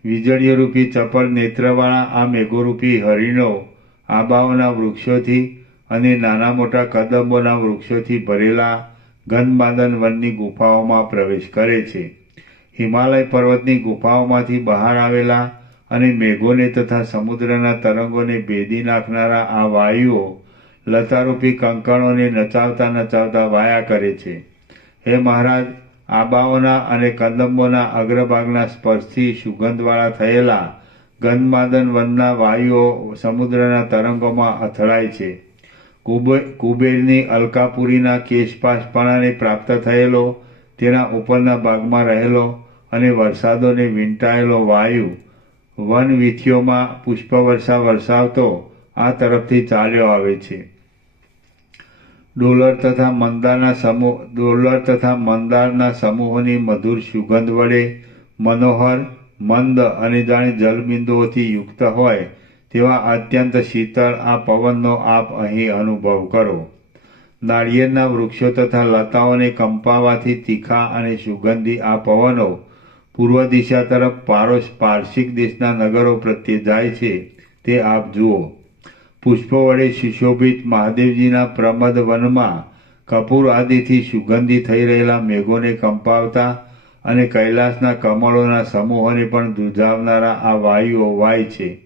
વીજળીરૂપી ચપળ નેત્રવાળા આ મેઘોરૂપી હરિણો આંબાઓના વૃક્ષોથી અને નાના મોટા કદંબોના વૃક્ષોથી ભરેલા ગંધમાદન વનની ગુફાઓમાં પ્રવેશ કરે છે. હિમાલય પર્વતની ગુફાઓમાંથી બહાર આવેલા અને મેઘોને તથા સમુદ્રના તરંગોને ભેદી નાખનારા આ વાયુઓ લતારૂપી કંકણોને નચાવતા નચાવતા વાયા કરે છે. હે મહારાજ, આંબાઓના અને કદંબોના અગ્રભાગના સ્પર્શથી સુગંધવાળા થયેલા ગંધમાદન વનના વાયુઓ સમુદ્રના તરંગોમાં અથડાય છે. કુબેરની અલકાપુરીના કેશપાશપણાને પ્રાપ્ત થયેલો, તેના ઉપરના ભાગમાં રહેલો અને વરસાદોને વીંટાયેલો વાયુ વનવીથીઓમાં પુષ્પવર્ષા વરસાવતો આ તરફથી ચાલ્યો આવે છે. ડોલર તથા મંદારના સમૂહોની મધુર સુગંધ વડે મનોહર, મંદ અને જાણે જલબિંદુઓથી યુક્ત હોય તેવા અત્યંત શીતળ આ પવનનો આપ અહીં અનુભવ કરો. નાળિયેરના વૃક્ષો તથા લતાઓને કંપાવાથી તીખા અને સુગંધી આ પવનો પૂર્વ દિશા તરફ પારસિક દેશના નગરો પ્રત્યે જાય છે તે આપ જુઓ. પુષ્પો વડે સુશોભિત મહાદેવજીના પ્રમદ વનમાં કપૂર આદિથી સુગંધી થઈ રહેલા મેઘોને કંપાવતા અને કૈલાસના કમળોના સમૂહોને પણ ધ્રુજાવનારા આ વાયુઓ વાય છે.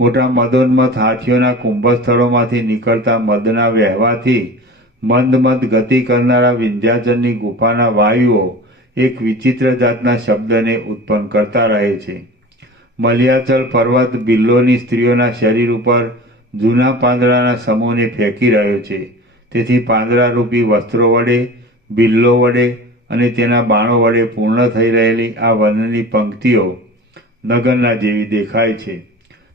મોટા મદોન્મથ હાથીઓના કુંભસ્થળોમાંથી નીકળતા મદના વહેવાથી મંદ ગતિ કરનારા વિંધ્યાચલની ગુફાના વાયુઓ એક વિચિત્ર જાતના શબ્દને ઉત્પન્ન કરતા રહે છે. મલયાચલ પર્વત બિલ્લોની સ્ત્રીઓના શરીર ઉપર જૂના પાંદડાના સમૂહને ફેંકી રહ્યો છે. તેથી પાંદડારૂપી વસ્ત્રો વડે, બિલ્લો વડે અને તેના બાણો વડે પૂર્ણ થઈ રહેલી આ વનની પંક્તિઓ નગરના જેવી દેખાય છે.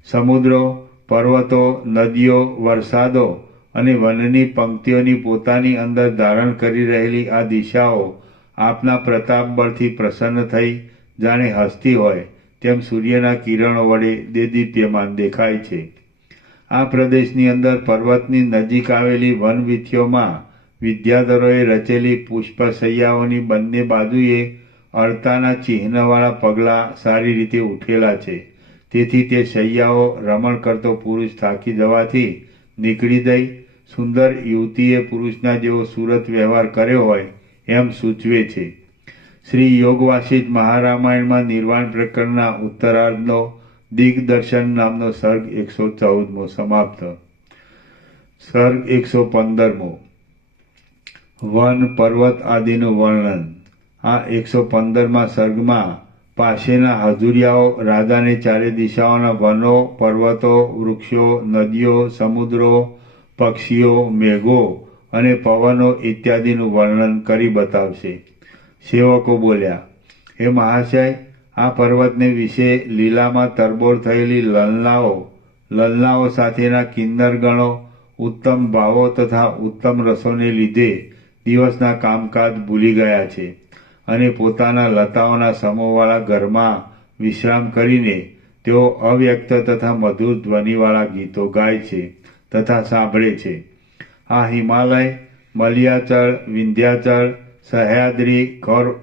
સમુદ્રો, પર્વતો, નદીઓ, વરસાદો અને વનની પંક્તિઓની પોતાની અંદર ધારણ કરી રહેલી આ દિશાઓ આપના પ્રતાપ બળથી પ્રસન્ન થઈ જાણે હસતી હોય તેમ સૂર્યના કિરણો વડે દેદીપ્યમાન દેખાય છે. આ પ્રદેશની અંદર પર્વતની નજીક આવેલી વનવીથીઓમાં વિદ્યાધરોએ રચેલી પુષ્પશૈયાઓની બંને બાજુએ અળતાના ચિહ્નવાળા પગલાં સારી રીતે ઉઠેલા છે. તેથી તે શૈયાઓ રમણ કરતો પુરુષ થાકી જવાથી નીકળી જઈ સુંદર યુવતીએ પુરુષના જેવો સુરત વ્યવહાર કર્યો હોય એમ સૂચવે છે. શ્રી યોગવાસિષ્ઠ મહારામાયણમાં નિર્વાણ પ્રકરણના ઉત્તરાર્ધનો દિગ્દર્શન નામનો સર્ગ 114મો સમાપ્ત. સર્ગ 115મો વન પર્વત આદિનું વર્ણન. આ 115મા સર્ગમાં પાસેના હજુરિયાઓ રાજાને ચારે દિશાઓના વનો, પર્વતો, વૃક્ષો, નદીઓ, સમુદ્રો, પક્ષીઓ, મેઘો અને પવનો ઇત્યાદિનું વર્ણન કરી બતાવશે. સેવકો બોલ્યા, હે મહાશય, આ પર્વતને વિશે લીલામાં તરબોળ થયેલી લલનાઓ સાથેના કિન્નરગણો ઉત્તમ ભાવો તથા ઉત્તમ રસોને લીધે દિવસના કામકાજ ભૂલી ગયા છે અને પોતાના લતાઓના સમૂહવાળા ઘરમાં વિશ્રામ કરીને તેઓ અવ્યક્ત તથા મધુર ધ્વનિવાળા ગીતો ગાય છે તથા સાંભળે છે. આ હિમાલય, મલિયાચળ, વિંધ્યાચળ, સહ્યાદ્રી,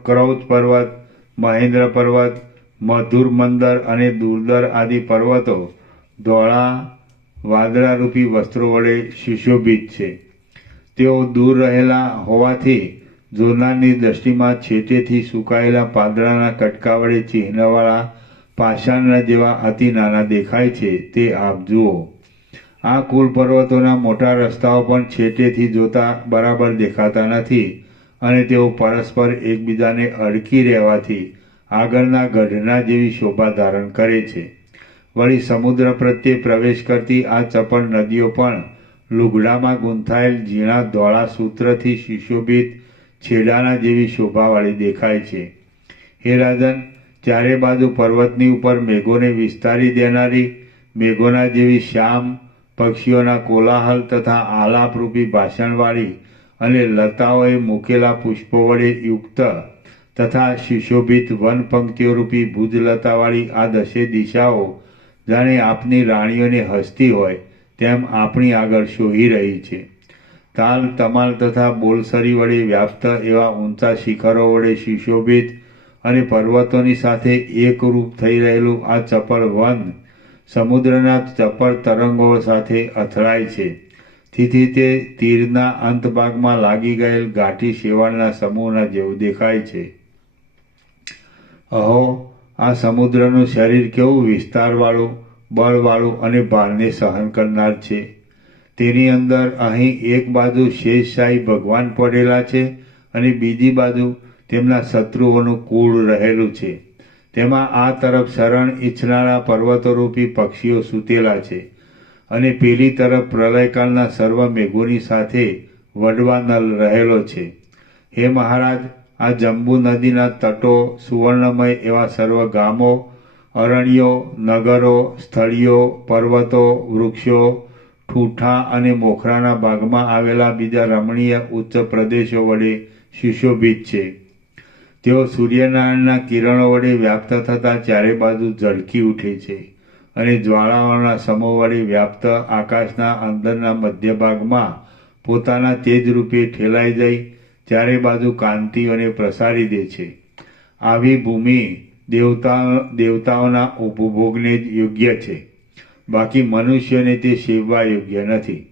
ક્રૌચ પર્વત, મહેન્દ્ર પર્વત, મધુર મંદર અને દુર્દર આદિ પર્વતો ધોળા વાદળારૂપી વસ્ત્રો વડે સુશોભિત છે. તેઓ દૂર રહેલા હોવાથી જોનારની દ્રષ્ટિમાં છેટેથી સુકાયેલા પાંદડાના કટકા વડે ચિહ્નવાળા પાષાણના જેવા અતિ નાના દેખાય છે. તે આપ જુઓ. આ કુલ પર્વતોના મોટા રસ્તાઓ પણ છેટેથી જોતા બરાબર દેખાતા નથી અને તેઓ પરસ્પર એકબીજાને અડકી રહેવાથી આગળના ગઢના જેવી શોભા ધારણ કરે છે. વળી સમુદ્ર પ્રત્યે પ્રવેશ કરતી આ ચપળ નદીઓ પણ લુગડામાં ગૂંથાયેલ ઝીણા ધોળા સૂત્રથી સુશોભિત છેડાના જેવી શોભાવાળી દેખાય છે. હે રાજન, ચારે બાજુ પર્વતની ઉપર મેઘોને વિસ્તારી દેનારી મેઘોના જેવી શ્યામ, પક્ષીઓના કોલાહલ તથા આલાપરૂપી ભાષણવાળી અને લતાઓએ મૂકેલા પુષ્પો વડે યુક્ત તથા સુશોભિત વન પંક્તિઓરૂપી ભુજલતાવાળી આ દશે દિશાઓ જાણે આપની રાણીઓને હસતી હોય તેમ આપણી આગળ શોહી રહી છે. તાલ, તમાલ તથા બોલસરી વડે વ્યાપ્ત એવા ઊંચા શિખરો વડે સુશોભિત અને પર્વતોની સાથે એકરૂપ થઈ રહેલું આ ચપળ વન સમુદ્રના ચપળ તરંગો સાથે અથડાય છે. તેથી તે તીરના અંતભાગમાં લાગી ગયેલ ગાંઠી શેવાળના સમૂહના જેવું દેખાય છે. અહો, આ સમુદ્રનું શરીર કેવું વિસ્તારવાળું, બળવાળું અને ભારને સહન કરનાર છે. તેની અંદર અહીં એક બાજુ શેષશાહી ભગવાન પડેલા છે અને બીજી બાજુ તેમના શત્રુઓનું કુળ રહેલું છે. તેમાં આ તરફ શરણ ઈચ્છનારા પર્વતોરૂપી પક્ષીઓ સૂતેલા છે અને પેલી તરફ પ્રલયકાળના સર્વ મેઘોની સાથે વડવા નલ રહેલો છે. હે મહારાજ, આ જંબુ નદીના તટો, સુવર્ણમય એવા સર્વ ગામો, અરણ્યો, નગરો, સ્થળીઓ, પર્વતો, વૃક્ષો, ઠૂઠા અને મોખરાના ભાગમાં આવેલા બીજા રમણીય ઉચ્ચ પ્રદેશો વડે સુશોભિત છે. તેઓ સૂર્યનારાયણના કિરણો વડે વ્યાપ્ત થતાં ચારે બાજુ ઝળકી ઉઠે છે અને જ્વાળાઓના સમૂહ વડે વ્યાપ્ત આકાશના અંદરના મધ્ય ભાગમાં પોતાના તેજરૂપે ઠેલાઈ જઈ ચારે બાજુ કાંતિઓને પ્રસારી દે છે. આવી ભૂમિ દેવતાઓના ઉપભોગને જ યોગ્ય છે, બાકી મનુષ્યોને તે સેવવા યોગ્ય નથી.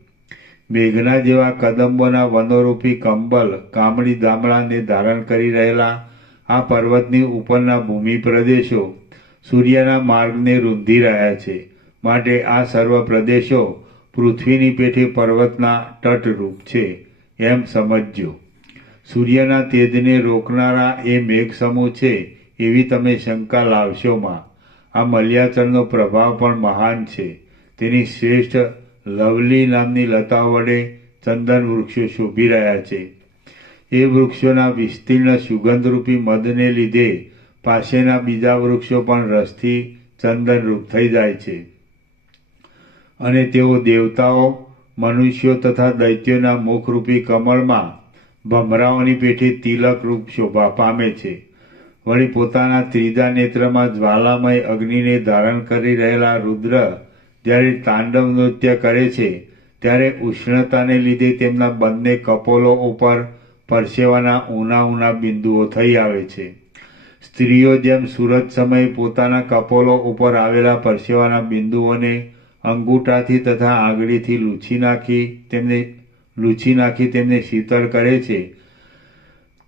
મેઘના જેવા કદંબોના વનોરૂપી કંબલ કામળી દામડાને ધારણ કરી રહેલા આ પર્વતની ઉપરના ભૂમિ પ્રદેશો સૂર્યના માર્ગને રૂંધી રહ્યા છે. માટે આ સર્વ પ્રદેશો પૃથ્વીની પેઠે પર્વતના તટરૂપ છે એમ સમજજો. સૂર્યના તેજને રોકનારા એ મેઘ સમૂહ છે એવી તમે શંકા લાવશોમાં. આ મલ્યાચળનો પ્રભાવ પણ મહાન છે. તેની શ્રેષ્ઠ લવલી નામની લતાઓ વડે ચંદન વૃક્ષો શોભી રહ્યા છે. એ વૃક્ષોના વિસ્તીર્ણ સુગંધરૂપી મદને લીધે પાસેના બીજા વૃક્ષો પણ રસથી ચંદનરૂપ થઈ જાય છે અને તેઓ દેવતાઓ, મનુષ્યો તથા દૈત્યોના મુખરૂપી કમળમાં ભમરાઓની પેઠે તિલકરૂપ શોભા પામે છે. વળી પોતાના ત્રીજા નેત્રમાં જ્વાલામય અગ્નિને ધારણ કરી રહેલા રુદ્ર જ્યારે તાંડવ નૃત્ય કરે છે ત્યારે ઉષ્ણતાને લીધે તેમના બંને કપોલો ઉપર પરસેવાના ઊના બિંદુઓ થઈ આવે છે. સ્ત્રીઓ જેમ સૂરજ સમયે પોતાના કપોલો ઉપર આવેલા પરસેવાના બિંદુઓને અંગૂઠાથી તથા આંગળીથી લૂછી નાખી તેમને શીતળ કરે છે,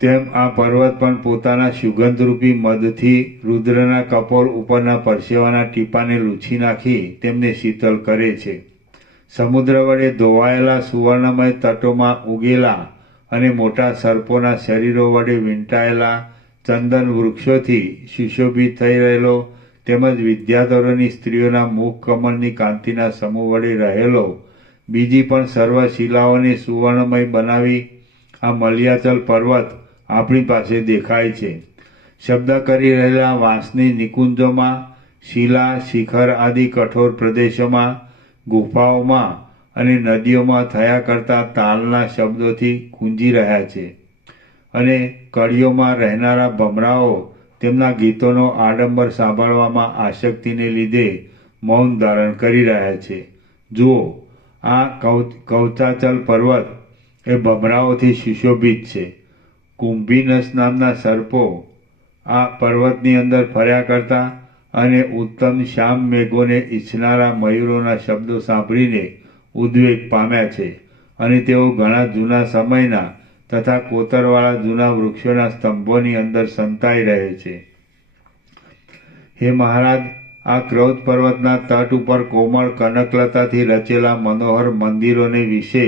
તેમ આ પર્વત પણ પોતાના સુગંધરૂપી મદથી રુદ્રના કપોલ ઉપરના પરસેવાના ટીપાને લૂછી નાખી તેમને શીતળ કરે છે. સમુદ્ર વડે ધોવાયેલા સુવર્ણમય તટોમાં ઉગેલા અને મોટા સર્પોના શરીરો વડે વીંટાયેલા ચંદન વૃક્ષોથી સુશોભિત થઈ રહેલો તેમજ વિદ્યાધરોની સ્ત્રીઓના મુખ કમળની કાંતિના સમૂહ વડે રહેલો બીજી પણ સર્વ શિલાઓને સુવર્ણમય બનાવી આ મલ્યાચલ પર્વત આપણી પાસે દેખાય છે. શબ્દ કરી રહેલા વાંસની નિકુંજોમાં, શિલા, શિખર આદિ કઠોર પ્રદેશોમાં, ગુફાઓમાં અને નદીઓમાં થયા કરતા તાલના શબ્દોથી ગુંજી રહ્યા છે અને કડીઓમાં રહેનારા ભમરાઓ તેમના ગીતોનો આડંબર સાંભળવામાં આસક્તિને લીધે મૌન ધારણ કરી રહ્યા છે. જુઓ, આ કવચાચલ પર્વત એ ભમરાઓથી સુશોભિત છે. કુંભીનસ નામના સર્પો આ પર્વતની અંદર ફર્યા કરતા અને ઉત્તમ શ્યામ મેઘોને ઈચ્છનારા મયુરોના શબ્દો સાંભળીને ઉદ્વેગ પામ્યા છે અને તેઓ ઘણા જૂના સમયના તથા કોતરવાળા જૂના વૃક્ષોના સ્તંભોની અંદર સંતાઈ રહે છે. હે મહારાજ, આ ક્રૌચ પર્વતના તટ ઉપર કોમળ કનકલતાથી રચેલા મનોહર મંદિરોને વિશે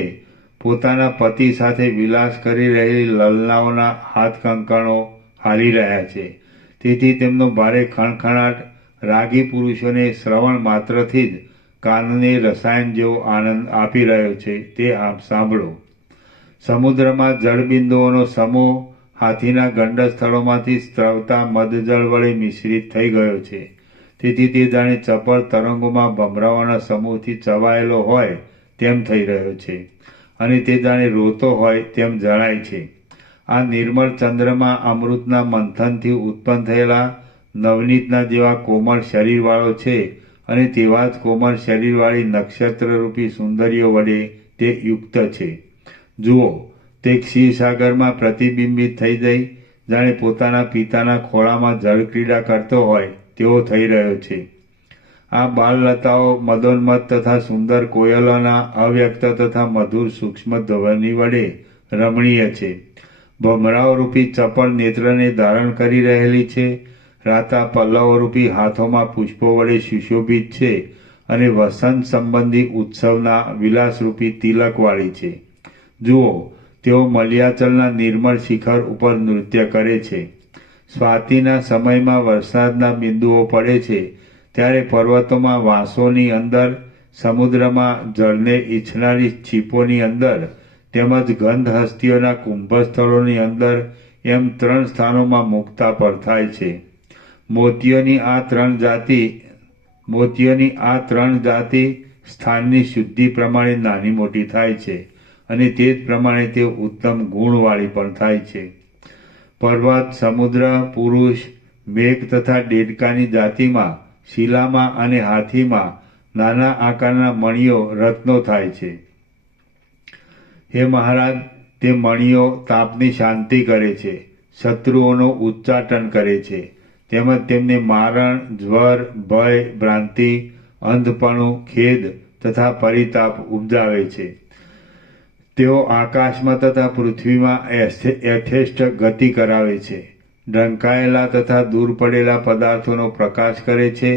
પોતાના પતિ સાથે વિલાસ કરી રહેલી લલનાઓના હાથ કંકણો હાલી રહ્યા છે. તેથી તેમનો ભારે ખણખણાટ રાગી પુરુષોને શ્રવણ માત્રથી જ કાનને રસાયણ જેવો આનંદ આપી રહ્યો છે. તે આપ સાંભળો. સમુદ્રમાં જળબિંદુઓનો સમૂહ હાથીના ગંડ સ્થળોમાંથી સ્ત્રવતા મદજળ વડે મિશ્રિત થઈ ગયો છે. તેથી તે જાણે ચપળ તરંગોમાં ભમરાઓના સમૂહથી ચવાયેલો હોય તેમ થઈ રહ્યો છે અને તે જાણે રોતો હોય તેમ જણાય છે. આ નિર્મળ ચંદ્રમાં અમૃતના મંથનથી ઉત્પન્ન થયેલા નવનીતના જેવા કોમળ શરીરવાળો છે અને તેવા જ કોમળ શરીરવાળી નક્ષત્રરૂપી સુંદરીઓ વડે તે યુક્ત છે. જુઓ, તે ક્ષીરસાગરમાં પ્રતિબિંબિત થઈ જઈ જાણે પોતાના પિતાના ખોળામાં જળક્રીડા કરતો હોય તેવો થઈ રહ્યો છે. આ બાલલતાઓ મદોન્મત્ત તથા સુંદર કોયલોના અવ્યક્ત તથા મધુર સૂક્ષ્મ ધ્વનિ વડે રમણીય છે. ભમરાઓ રૂપી ચપળ નેત્રને ધારણ કરી રહેલી છે. રાતા પલ્લવો રૂપી હાથોમાં પુષ્પો વડે સુશોભિત છે અને વસંત સંબંધી ઉત્સવના વિલાસરૂપી તિલકવાળી છે. જુઓ, તેઓ મલ્યાચલના નિર્મળ શિખર ઉપર નૃત્ય કરે છે. સ્વાતિના સમયમાં વરસાદના બિંદુઓ પડે છે ત્યારે પર્વતોમાં વાંસોની અંદર, સમુદ્રમાં જળને ઈચ્છનારી છીપોની અંદર તેમજ ગંધ હસ્તીઓના કુંભસ્થળોની અંદર એમ 3 સ્થાનોમાં મુક્તા પર થાય છે. મોતીઓની આ ત્રણ જાતિ સ્થાનની શુદ્ધિ પ્રમાણે નાની મોટી થાય છે અને તે જ પ્રમાણે તે ઉત્તમ ગુણવાળી પણ થાય છે. પર્વત, સમુદ્ર, પુરુષ, મેઘ તથા ડેડકાની જાતિમાં, શિલામાં અને હાથીમાં નાના આકારના મણિઓ રત્નો થાય છે. હે મહારાજ, તે મણિઓ તાપની શાંતિ કરે છે, શત્રુઓનું ઉચ્ચાટન કરે છે, તેમજ તેમને મારણ, જ્વર, ભય, ભ્રાંતિ, અંધપણું, ખેદ તથા પરિતાપ ઉપજાવે છે. તેઓ આકાશમાં તથા પૃથ્વીમાં યથેષ્ટ ગતિ કરાવે છે. ઢંકાયેલા તથા દૂર પડેલા પદાર્થોનો પ્રકાશ કરે છે,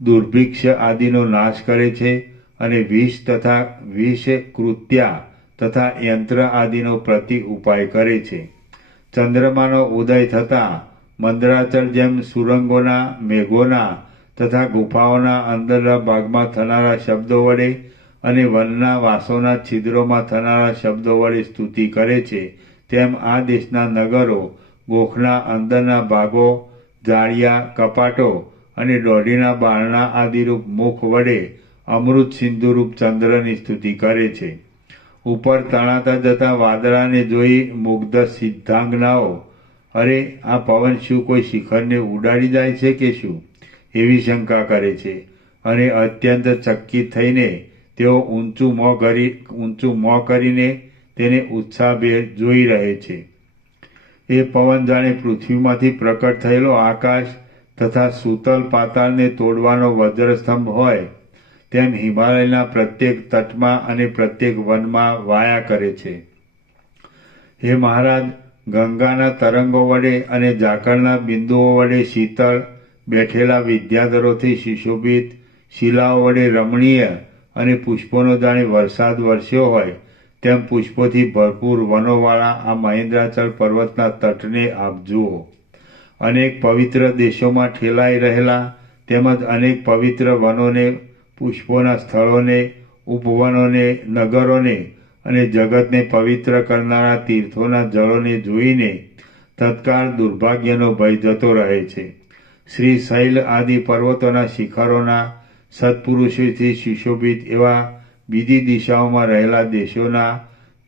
દુર્ભિક્ષ આદિનો નાશ કરે છે અને વિષ તથા વિષ કૃત્યા તથા યંત્ર આદિનો પ્રતિ ઉપાય કરે છે. ચંદ્રમાનો ઉદય થતાં મંદરાચલ જેમ સુરંગોના, મેઘોના તથા ગુફાઓના અંદરના ભાગમાં થનારા શબ્દો વડે અને વનના વાસોના છિદ્રોમાં થનારા શબ્દો વડે સ્તુતિ કરે છે, તેમ આ દેશના નગરો, ગોખના અંદરના ભાગો, જાળિયા, કપાટો અને દોઢીના બારણા આદિરૂપ મુખ વડે અમૃત સિંધુરૂપ ચંદ્રની સ્તુતિ કરે છે. ઉપર તણાતા જતા વાદળાને જોઈ મુગ્ધ સિદ્ધાંગનાઓ, અરે આ પવન શું કોઈ શિખરને ઉડાડી જાય છે કે શું, એવી શંકા કરે છે અને અત્યંત ચકિત થઈને તેઓ ઊંચું મોં કરીને તેને ઉત્સાહભેર જોઈ રહે છે. એ પવન જાણે પૃથ્વીમાંથી પ્રકટ થયેલો આકાશ તથા સૂતલ પાતાળને તોડવાનો વજ્રસ્તંભ હોય તેમ હિમાલયના પ્રત્યેક તટમાં અને પ્રત્યેક વનમાં વાયા કરે છે. હે મહારાજ, ગંગાના તરંગો વડે અને ઝાકળના બિંદુઓ વડે શીતળ, બેઠેલા વિદ્યાધરોથી સુશોભિત, શિલાઓ વડે રમણીય અને પુષ્પોનો જાણે વરસાદ વરસ્યો હોય તેમ પુષ્પોથી ભરપૂર વનોવાળા આ મહેન્દ્રાચલ પર્વતના તટને આપ જુઓ. અનેક પવિત્ર દેશોમાં ઠેલાઈ રહેલા તેમજ અનેક પવિત્ર વનોને, પુષ્પોના સ્થળોને, ઉપવનોને, નગરોને અને જગતને પવિત્ર કરનારા તીર્થોના જળોને જોઈને તત્કાળ દુર્ભાગ્યનો ભય જતો રહે છે. શ્રી શૈલ આદિ પર્વતોના શિખરોના સત્પુરુષોથી સુશોભિત એવા બીજી દિશાઓમાં રહેલા દેશોના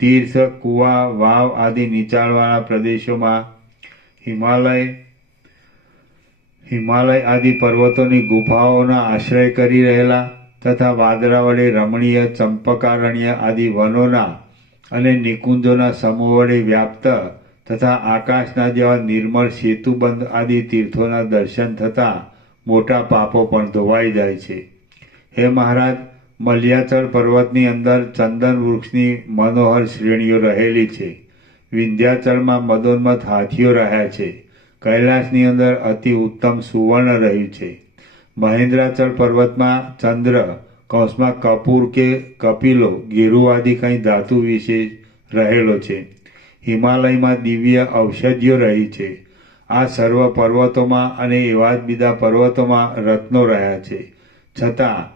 તીર્થ, કુવા, વાવ આદિ નીચાણવાળા પ્રદેશોમાં હિમાલય આદિ પર્વતોની ગુફાઓના આશ્રય કરી રહેલા તથા વાદળા વડે રમણીય ચંપકારણ્ય આદિ વનોના અને નિકુંજોના સમૂહ વડે વ્યાપ્ત તથા આકાશના જેવા નિર્મળ સેતુબંધ આદિ તીર્થોના દર્શન થતાં મોટા પાપો પણ ધોવાઈ જાય છે. હે મહારાજ, મલ્યાચળ પર્વતની અંદર ચંદન વૃક્ષની મનોહર શ્રેણીઓ રહેલી છે. વિંધ્યાચળમાં મદોન્મથ હાથીઓ રહ્યા છે. કૈલાસની અંદર અતિ ઉત્તમ સુવર્ણ રહ્યું છે. મહેન્દ્રાચળ પર્વતમાં ચંદ્ર કૌંસમાં કપૂર કે કપિલો ગેરુ આદિ કંઈ ધાતુ વિશે રહેલો છે. હિમાલયમાં દિવ્ય ઔષધિઓ રહી છે. આ સર્વ પર્વતોમાં અને એવા જ બીજા પર્વતોમાં રત્નો રહ્યા છે. છતાં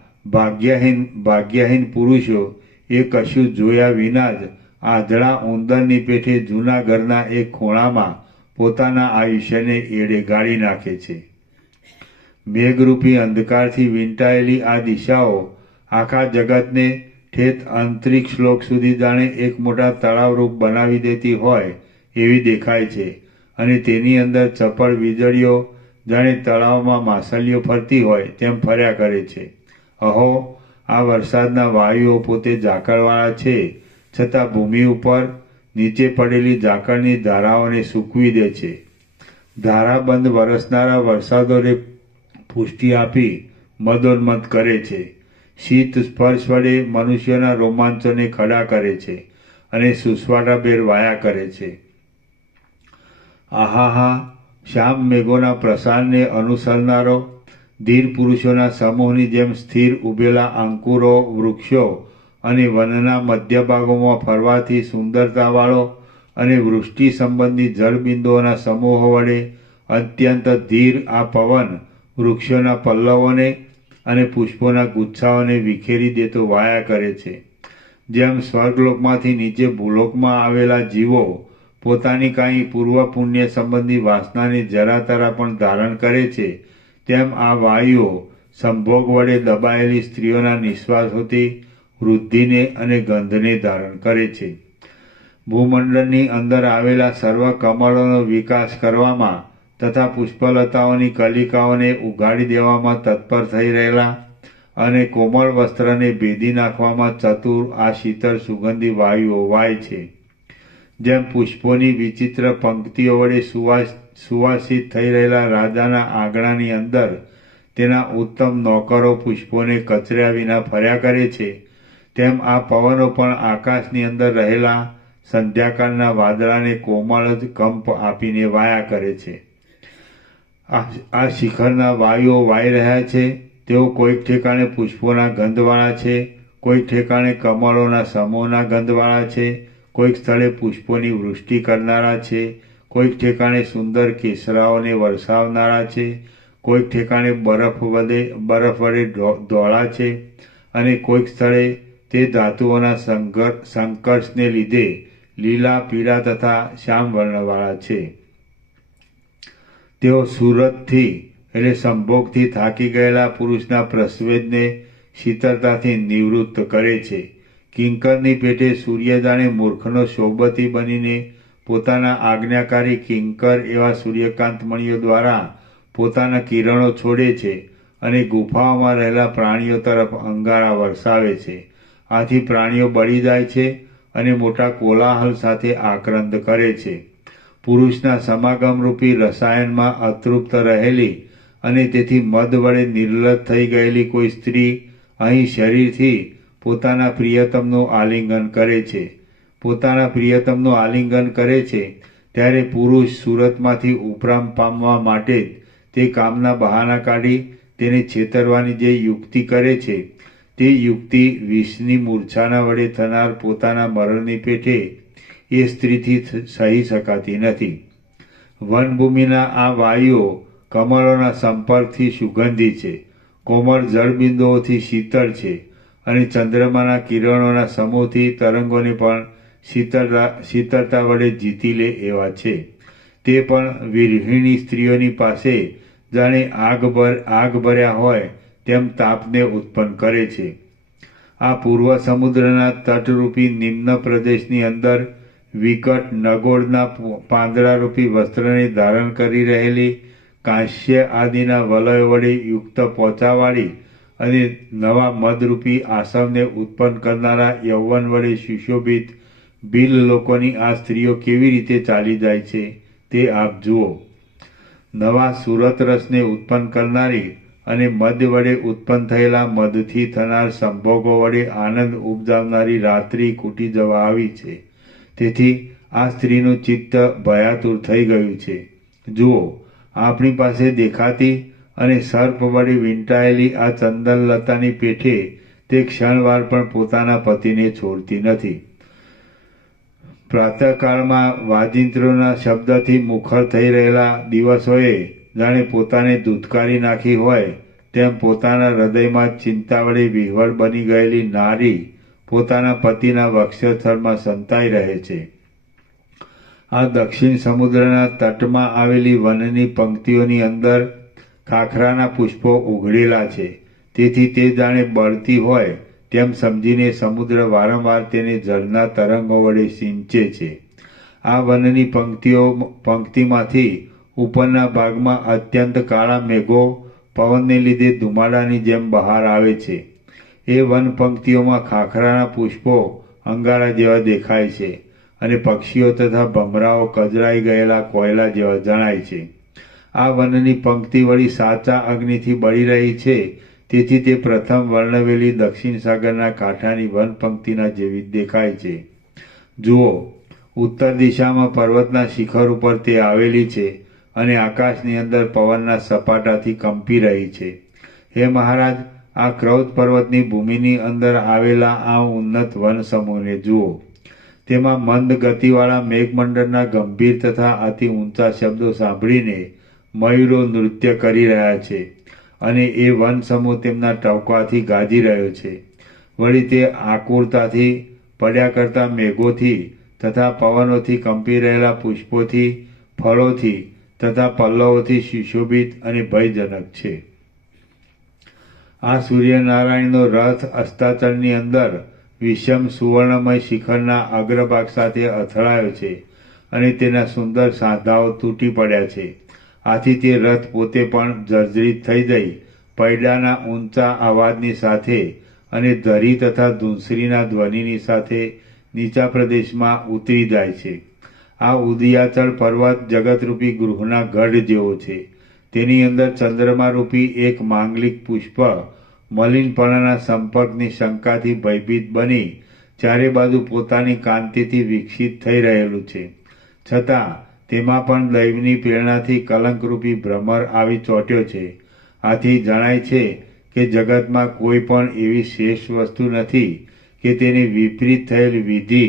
ભાગ્યહીન પુરુષો એ કશું જોયા વિના જ આંધળા ઉંદરની પેઠે જૂના ઘરના એક ખૂણામાં પોતાના આયુષ્યને એળે ગાળી નાખે છે. મેઘરૂપી અંધકારથી વીંટાયેલી આ દિશાઓ આખા જગતને ઠેઠ અંતરિક્ષ લોક સુધી જાણે એક મોટા તળાવરૂપ બનાવી દેતી હોય એવી દેખાય છે અને તેની અંદર ચપળ વીજળીઓ જાણે તળાવમાં માછલીઓ ફરતી હોય તેમ ફર્યા કરે છે. અહો, આ વરસાદના વાયુઓ પોતે ઝાકળવાળા છે, છતાં ભૂમિ ઉપર નીચે પડેલી ઝાકળની ધારાઓને સૂકવી દે છે. ધારાબંધ વરસનારા વરસાદોને પુષ્ટિ આપી મદોન્મથ કરે છે. શીત સ્પર્શ વડે મનુષ્યોના રોમાંચોને ખડા કરે છે અને સુસવાટાભેર વાયા કરે છે. આહાહા, શ્યામ મેઘોના પ્રસારને અનુસરનારો ધીર પુરુષોના સમૂહની જેમ સ્થિર ઉભેલા અંકુરો, વૃક્ષો અને વનના મધ્ય ભાગોમાં ફરવાથી સુંદરતાવાળો અને વૃષ્ટિ સંબંધી જળબિંદુઓના સમૂહો વડે અત્યંત ધીર આ પવન વૃક્ષોના પલ્લવોને અને પુષ્પોના ગુચ્છાઓને વિખેરી દેતો વાયા કરે છે. જેમ સ્વર્ગલોકમાંથી નીચે ભૂલોકમાં આવેલા જીવો પોતાની કાંઈ પૂર્વ પુણ્ય સંબંધી વાસનાને જરા તરા પણ ધારણ કરે છે, તેમ આ વાયુઓ સંભોગ વડે દબાયેલી સ્ત્રીઓના નિશ્વાસોથી વૃદ્ધિને અને ગંધને ધારણ કરે છે. ભૂમંડળની અંદર આવેલા સર્વ કમળોનો વિકાસ કરવામાં તથા પુષ્પલતાઓની કલિકાઓને ઉગાડી દેવામાં તત્પર થઈ રહેલા અને કોમળ વસ્ત્રને ભેદી નાખવામાં ચતુર આ શીતળ સુગંધી વાયુઓ વાય છે. જેમ પુષ્પોની વિચિત્ર પંક્તિઓ વડે સુવાસિત થઈ રહેલા રાજાના આંગણાની અંદર તેના ઉત્તમ નોકરો પુષ્પોને કચર્યા વિના ફર્યા કરે છે, તેમ આ પવનો પણ આકાશની અંદર રહેલા સંધ્યાકાળના વાદળાને કોમળ જ કંપ આપીને વાયા કરે છે. આ શિખરના વાયુઓ વાઈ રહ્યા છે તેઓ કોઈક ઠેકાણે પુષ્પોના ગંધવાળા છે, કોઈક ઠેકાણે કમળોના સમૂહના ગંધવાળા છે, કોઈક સ્થળે પુષ્પોની વૃષ્ટિ કરનારા છે, કોઈક ઠેકાણે સુંદર કેસરાઓને વરસાવનારા છે, કોઈક ઠેકાણે બરફ વડે ધોળા છે અને કોઈક સ્થળે તે ધાતુઓના સંકર્ષને લીધે લીલા, પીળા તથા શ્યામ વર્ણવાળા છે. તેઓ સુરતથી એટલે સંભોગથી થાકી ગયેલા પુરુષના પ્રસ્વેદને શીતળતાથી નિવૃત્ત કરે છે. કિંકરની પેટે સૂર્ય જાણે મૂર્ખનો સોબતી બનીને પોતાના આજ્ઞાકારી કિંકર એવા સૂર્યકાંતમણીઓ દ્વારા પોતાના કિરણો છોડે છે અને ગુફાઓમાં રહેલા પ્રાણીઓ તરફ અંગારા વરસાવે છે. આથી પ્રાણીઓ બળી જાય છે અને મોટા કોલાહલ સાથે આક્રંદ કરે છે. પુરુષના સમાગમરૂપી રસાયણમાં અતૃપ્ત રહેલી અને તેથી મદ વડે નિર્લજ થઈ ગયેલી કોઈ સ્ત્રી અહીં શરીરથી પોતાના પ્રિયતમનું આલિંગન કરે છે. પોતાના પ્રિયતમનું આલિંગન કરે છે ત્યારે પુરુષ સુરતમાંથી ઉપરામ પામવા માટે જ તે કામના બહાના કાઢી તેને છેતરવાની જે યુક્તિ કરે છે તે યુક્તિ વિષની મૂર્છાના વડે થનાર પોતાના મરણની પેઠે એ સ્ત્રીથી સહી શકાતી નથી. વનભૂમિના આ વાયુઓ કમળોના સંપર્કથી સુગંધી છે, કોમળ જળબિંદુઓથી શીતળ છે અને ચંદ્રમાના કિરણોના સમૂહથી તરંગોને પણ શીતળતા વડે જીતી લે એવા છે. તે પણ વિરહિણી સ્ત્રીઓની પાસે જાણે આગ ભર્યા હોય તેમ તાપને ઉત્પન્ન કરે છે. આ પૂર્વ સમુદ્રના તટરૂપી નિમ્ન પ્રદેશની અંદર વિકટ નગોળના પાંદડારૂપી વસ્ત્રને ધારણ કરી રહેલી, કાંસ્ય આદિના વલયો વડે યુક્ત પોચાવાળી અને નવા મદરૂપી આસવને ઉત્પન્ન કરનારા યૌવન વડે સુશોભિત ભીલ લોકોની આ સ્ત્રીઓ કેવી રીતે ચાલી જાય છે તે આપ જુઓ. નવા સુરત રસને ઉત્પન્ન કરનારી અને મદ વડે ઉત્પન્ન થયેલા મદથી થનાર સંભોગો વડે આનંદ ઉપજાવનારી રાત્રિ કૂટી જવા આવી છે. તેથી આ સ્ત્રીનું ચિત્ત ભયાતુર થઈ ગયું છે. જુઓ, આપણી પાસે દેખાતી અને સર્પ વડે વીંટાયેલી આ ચંદનલતાની પેઠે તે ક્ષણવાર પણ પોતાના પતિને છોડતી નથી. પ્રાતઃકાળમાં વાજિંત્રોના શબ્દથી મુખર થઈ રહેલા દિવસોએ જાણે પોતાને ધૂતકારી નાખી હોય તેમ પોતાના હૃદયમાં ચિંતા વડે વિહવળ બની ગયેલી નારી પોતાના પતિના વક્ષસ્થળમાં સંતાઈ રહે છે. આ દક્ષિણ સમુદ્રના તટમાં આવેલી વનની પંક્તિઓની અંદર ખાખરાના પુષ્પો ઉઘડેલા છે. તેથી તે જાણે બળતી હોય તેમ સમજીને સમુદ્ર વારંવાર તેને જળના તરંગો વડે સિંચે છે. આ વનની પંક્તિમાંથી ઉપરના ભાગમાં અત્યંત કાળા મેઘો પવનને લીધે ધુમાડાની જેમ બહાર આવે છે. એ વન પંક્તિઓમાં ખાખરાના પુષ્પો અંગારા જેવા દેખાય છે અને પક્ષીઓ તથા ભમરાઓ કચરાઈ ગયેલા કોયલા જેવા જણાય છે. આ વનની પંક્તિ વળી સાચા અગ્નિથી બળી રહી છે. તેથી તે પ્રથમ વર્ણવેલી દક્ષિણ સાગરના કાંઠાની વનપંક્તિના જેવી દેખાય છે. જુઓ, ઉત્તર દિશામાં પર્વતના શિખર ઉપર તે આવેલી છે અને આકાશની અંદર પવનના સપાટાથી કંપી રહી છે. હે મહારાજ, આ ક્રૌત પર્વતની ભૂમિની અંદર આવેલા આ ઉન્નત વન સમૂહને જુઓ. તેમાં મંદ ગતિવાળા મેઘમંડળના ગંભીર તથા અતિ ઊંચા શબ્દો સાંભળીને મયુરો નૃત્ય કરી રહ્યા છે અને એ વન સમૂહ તેમના ટવકાથી ગાજી રહ્યો છે. વળી તે આકુરતાથી પડ્યા કરતા મેઘોથી તથા પવનોથી કંપી રહેલા પુષ્પોથી, ફળોથી તથા પલ્લવોથી સુશોભિત અને ભયજનક છે. આ સૂર્યનારાયણનો રથ અસ્તાચળની અંદર વિષમ સુવર્ણમય શિખરના અગ્રભાગ સાથે અથડાયો છે અને તેના સુંદર સાંધાઓ તૂટી પડ્યા છે. આથી તે રથ પોતે પણ જર્જરિત થઈ જઈ પૈડાના ઊંચા અવાજની સાથે અને ધરી તથા ધૂંસરીના ધ્વનિની સાથે નીચા પ્રદેશમાં ઉતરી જાય છે. આ ઉદયાચળ પર્વત જગતરૂપી ગૃહના ગઢ જેવો છે. તેની અંદર ચંદ્રમારૂપી એક માંગલિક પુષ્પ મલિનપણાના સંપર્કની શંકાથી ભયભીત બની ચારે બાજુ પોતાની કાંતિથી વિકસિત થઈ રહેલું છે. છતાં તેમાં પણ દૈવની પ્રેરણાથી કલંકરૂપી ભ્રમર આવી ચોંટ્યો છે. આથી જણાય છે કે જગતમાં કોઈ પણ એવી શ્રેષ્ઠ વસ્તુ નથી કે તેની વિપરીત થયેલ વિધિ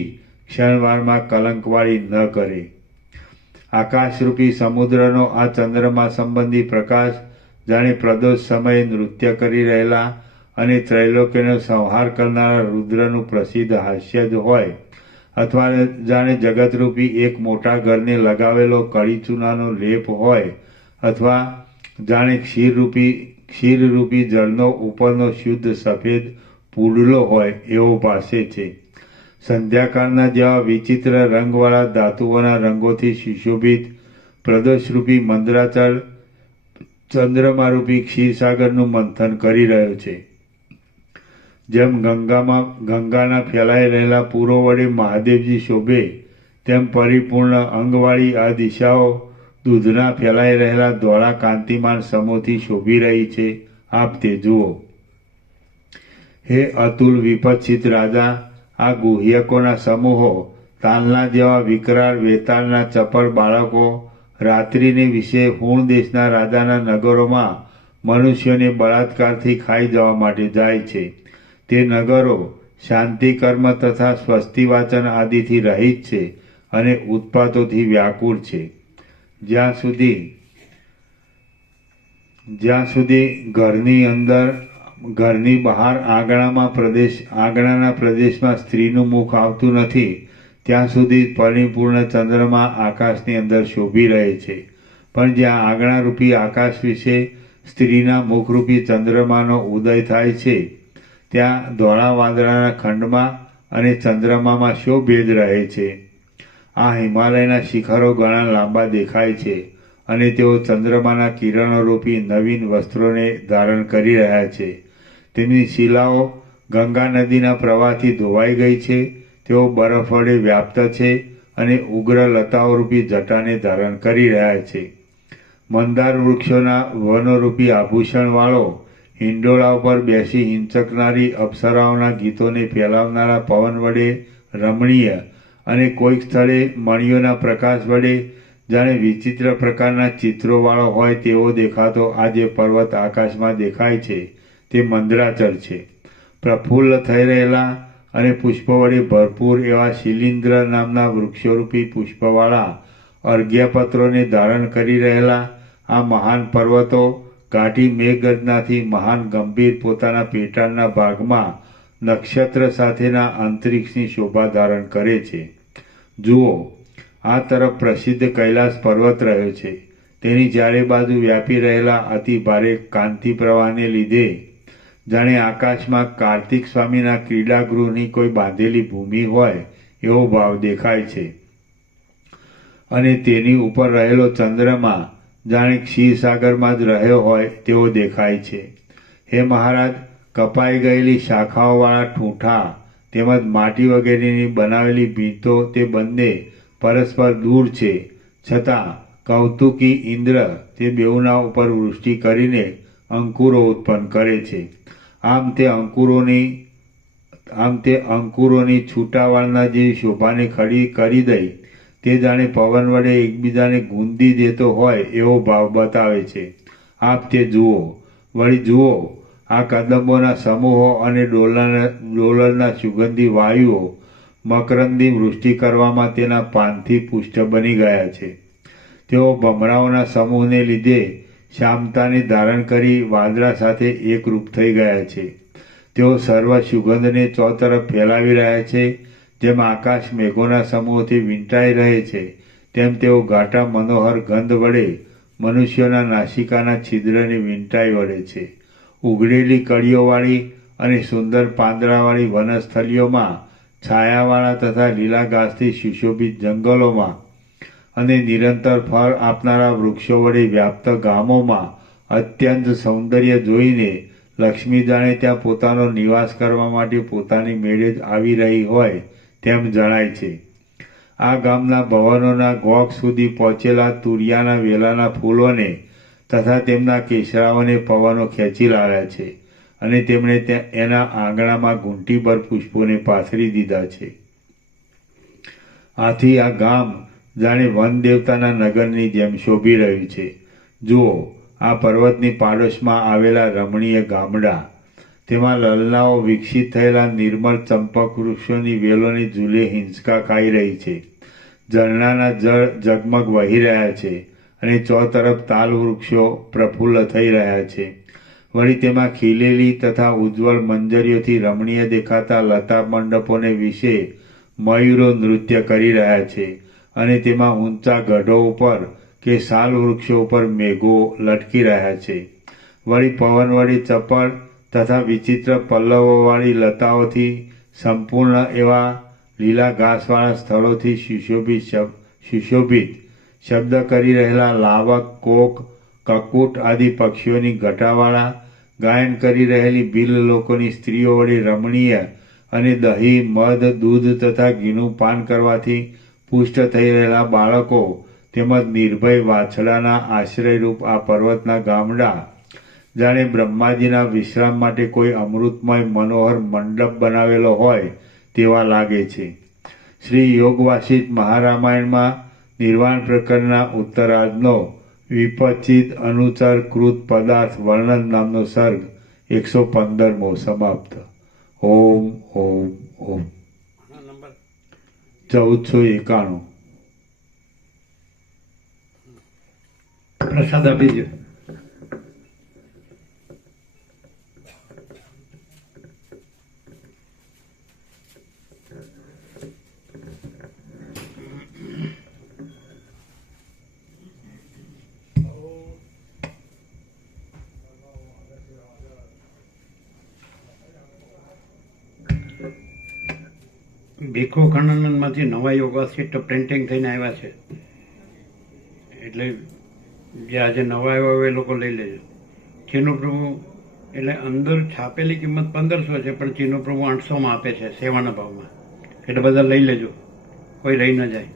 ક્ષણવારમાં કલંકવાળી ન કરે. આકાશરૂપી સમુદ્રનો આ ચંદ્રમા સંબંધી પ્રકાશ જાણે પ્રદોષ સમયે નૃત્ય કરી રહેલા અને ત્રૈલોક્યનો સંહાર કરનારા રુદ્રનું પ્રસિદ્ધ હાસ્ય જ હોય, અથવા જાણે જગતરૂપી એક મોટા ઘરને લગાવેલો કળી ચૂનાનો લેપ હોય, અથવા જાણે ક્ષીરરૂપી જળનો ઉપરનો શુદ્ધ સફેદ પૂડલો હોય એવો ભાસે છે. સંધ્યાકાળના જેવા વિચિત્ર રંગવાળા ધાતુઓના રંગોથી સુશોભિત પ્રદોષરૂપી મંદરાચળ ચંદ્રમારૂપી ક્ષીરસાગરનું મંથન કરી રહ્યો છે. જેમ ગંગાના ફેલાઈ રહેલા પૂરો વડે મહાદેવજી શોભે, તેમ પરિપૂર્ણ અંગવાળી આ દિશાઓ દૂધના ફેલાઈ રહેલા ધોળા કાંતિમાન સમૂહથી શોભી રહી છે. આપ તે જુઓ. હે અતુલ વિપચ્છિત રાજા, આ ગુહ્યકોના સમૂહો તાલના જેવા વિકરાળ વેતાળના ચપળ બાળકો રાત્રિને વિશે હુણ દેશના રાજાના નગરોમાં મનુષ્યોને બળાત્કારથી ખાઈ જવા માટે જાય છે. તે નગરો શાંતિકર્મ તથા સ્વસ્તિવાચન આદિથી રહિત છે અને ઉત્પાતોથી વ્યાકુળ છે. જ્યાં સુધી ઘરની અંદર ઘરની બહાર આંગણાના પ્રદેશમાં સ્ત્રીનું મુખ આવતું નથી ત્યાં સુધી પરિપૂર્ણ ચંદ્રમા આકાશની અંદર શોભી રહે છે. પણ જ્યાં આંગણારૂપી આકાશ વિશે સ્ત્રીના મુખરૂપી ચંદ્રમાનો ઉદય થાય છે ત્યાં ધોળા વાદળાના ખંડમાં અને ચંદ્રમામાં શો ભેદ રહે છે? આ હિમાલયના શિખરો ઘણા લાંબા દેખાય છે અને તેઓ ચંદ્રમાના કિરણોરૂપી નવીન વસ્ત્રોને ધારણ કરી રહ્યા છે. તેમની શિલાઓ ગંગા નદીના પ્રવાહથી ધોવાઈ ગઈ છે. તેઓ બરફ વડે વ્યાપ્ત છે અને ઉગ્ર લતાઓરૂપી જટાને ધારણ કરી રહ્યા છે. મંદાર વૃક્ષોના વનોરૂપી આભૂષણવાળો હિંડોળા ઉપર બેસી હિંચકનારી અપ્સરાઓના ગીતોને ફેલાવનારા પવન વડે રમણીય અને કોઈક સ્થળે મણિયોના પ્રકાશ વડે જાણે વિચિત્ર પ્રકારના ચિત્રોવાળો હોય તેવો દેખાતો આ જે પર્વત આકાશમાં દેખાય છે તે મંદરાચલ છે. પ્રફુલ્લ થઈ રહેલા અને પુષ્પો વડે ભરપૂર એવા શિલીન્દ્ર નામના વૃક્ષોરૂપી પુષ્પવાળા અર્ઘ્યપત્રોને ધારણ કરી રહેલા આ મહાન પર્વતો ઘાટી મેઘગર્જનાથી મહાન ગંભીર પોતાના પેટાળના ભાગમાં નક્ષત્ર સાથેના અંતરિક્ષની શોભા ધારણ કરે છે. જુઓ, આ તરફ પ્રસિદ્ધ કૈલાસ પર્વત રહ્યો છે. તેની ચારે બાજુ વ્યાપી રહેલા અતિ ભારે કાંતિ પ્રવાહને લીધે જાણે આકાશમાં કાર્તિક સ્વામીના ક્રીડાગૃહની કોઈ બાંધેલી ભૂમિ હોય એવો ભાવ દેખાય છે. અને તેની ઉપર રહેલો ચંદ્રમા જાણે ક્ષીરસાગરમાં જ રહ્યો હોય તેવો દેખાય છે. હે મહારાજ, કપાઈ ગયેલી શાખાઓવાળા ઠૂંઠા તેમજ માટી વગેરેની બનાવેલી ભીંતો તે બંને પરસ્પર દૂર છે, છતાં કૌતુકી ઇન્દ્ર તે બેઉના ઉપર વૃષ્ટિ કરીને અંકુરો ઉત્પન્ન કરે છે. આમ તે અંકુરોની છૂટાવાળના જેવી શોભાને ખડી કરી દઈ તે જાણે પવન વડે એકબીજાને ગુંદી દેતો હોય એવો ભાવ બતાવે છે. આપ તે જુઓ, વળી જુઓ, આ કદંબોના સમૂહો અને ડોલરના સુગંધી વાયુઓ મકરંદી વૃષ્ટિ કરવામાં તેના પાનથી પુષ્ટ બની ગયા છે. તેઓ ભમરાઓના સમૂહને લીધે શ્યામતાને ધારણ કરી વાદળા સાથે એકરૂપ થઈ ગયા છે. તેઓ સર્વ સુગંધને ચોતરફ ફેલાવી રહ્યા છે. જેમ આકાશ મેઘોના સમૂહોથી વીંટાઈ રહે છે તેમ તેઓ ઘાટા મનોહર ગંધ વડે મનુષ્યોના નાસિકાના છિદ્રને વીંટાઈ વળે છે. ઉઘડેલી કળીઓવાળી અને સુંદર પાંદડાવાળી વનસ્થલીઓમાં, છાયાવાળા તથા લીલા ઘાસથી સુશોભિત જંગલોમાં અને નિરંતર ફળ આપનારા વૃક્ષો વડે વ્યાપ્ત ગામોમાં અત્યંત સૌંદર્ય જોઈને લક્ષ્મી જાણે ત્યાં પોતાનો નિવાસ કરવા માટે પોતાની મેળે જ આવી રહી હોય તેમ જણાય છે. આ ગામના ભવનોના ગોખ સુધી પહોંચેલા તુરિયાના વેલાના ફૂલોને તથા તેમના કેસરાઓને પવનો ખેંચી લાવ્યા છે અને તેમણે એના આંગણામાં ઘૂંટીભર પુષ્પોને પાથરી દીધા છે. આથી આ ગામ જાણે વન દેવતાના નગરની જેમ શોભી રહ્યું છે. જુઓ, આ પર્વતની પાડોશમાં આવેલા રમણીય ગામડા, તેમાં લલનાઓ વિકસિત થયેલા નિર્મળ ચંપક વૃક્ષોની વેલોની ઝૂલે હિંચકા ખાઈ રહી છે. ઝરણાના જળ ઝગમગ વહી રહ્યા છે અને ચોતરફ તાલ વૃક્ષો પ્રફુલ્લ થઈ રહ્યા છે. વળી તેમાં ખીલેલી તથા ઉજ્જવળ મંજરીઓથી રમણીય દેખાતા લતા મંડપોને વિશે મયુરો નૃત્ય કરી રહ્યા છે અને તેમાં ઊંચા ગઢો ઉપર કે સાલ વૃક્ષો ઉપર મેઘો લટકી રહ્યા છે. વળી પવન વળી ચપળ તથા વિચિત્ર પલ્લવોવાળી લતાઓથી સંપૂર્ણ એવા લીલા ઘાસવાળા સ્થળોથી સુશોભિત શબ્દ કરી રહેલા લાવક, કોક, કકુટ આદિ પક્ષીઓની ઘટાવાળા ગાયન કરી રહેલી ભીલ લોકોની સ્ત્રીઓ વડે રમણીય અને દહીં, મધ, દૂધ તથા ઘીનું પાન કરવાથી પુષ્ટ થઈ રહેલા બાળકો તેમજ નિર્ભય વાછડાના આશ્રયરૂપ આ પર્વતના ગામડા જાણે બ્રહ્માજીના વિશ્રામ માટે કોઈ અમૃતમય મનોહર મંડપ બનાવેલો હોય તેવા લાગે છે. શ્રી યોગ વાસિષ્ઠ મહારામાયણમાં નિર્વાણ પ્રકરણના ઉત્તરાર્ધનો વિપચિત અનુચર કૃત પદાર્થ વર્ણન નામનો સર્ગ 115મો સમાપ્ત. ઓમ ઓમ ઓમ. નંબર 1491. પ્રસાદ આપી દો. ભીખુ ખંડાનંદમાંથી નવા યોગા સીટ પ્રિન્ટિંગ થઈને આવ્યા છે, એટલે જે આજે નવા આવ્યા હોય એ લોકો લઈ લેજો. ચીનુ પ્રભુ એટલે અંદર છાપેલી કિંમત 1500 છે, પણ ચીનુ પ્રભુ 800 આપે છે સેવાના ભાવમાં, એટલે બધા લઈ લેજો, કોઈ રહી ન જાય.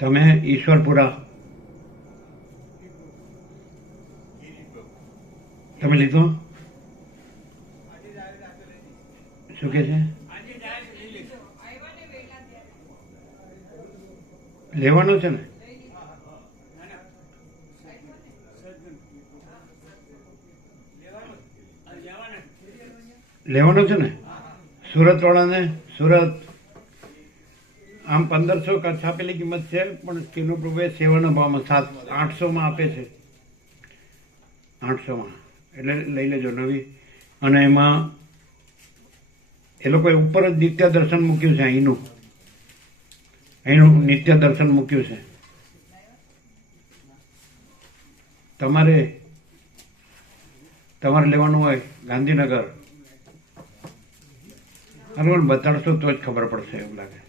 તમે ઈશ્વરપુરા તમે લીધો? શું કે છે? લેવાનો છે ને? લેવાનો છે ને? સુરત વાળાને સુરત આમ 1500 છાપેલી કિંમત છે, પણ ચીનુ પ્રભુએ સેવાના ભાવમાં 800 આપે છે, 800 એટલે લઈ લેજો નવી. અને એમાં એ લોકોએ ઉપર જ નિત્ય દર્શન મૂક્યું છે, અહીંનું નિત્ય દર્શન મૂક્યું છે. તમારે લેવાનું હોય ગાંધીનગર, બરાબર, બતાડશો તો જ ખબર પડશે એવું લાગે.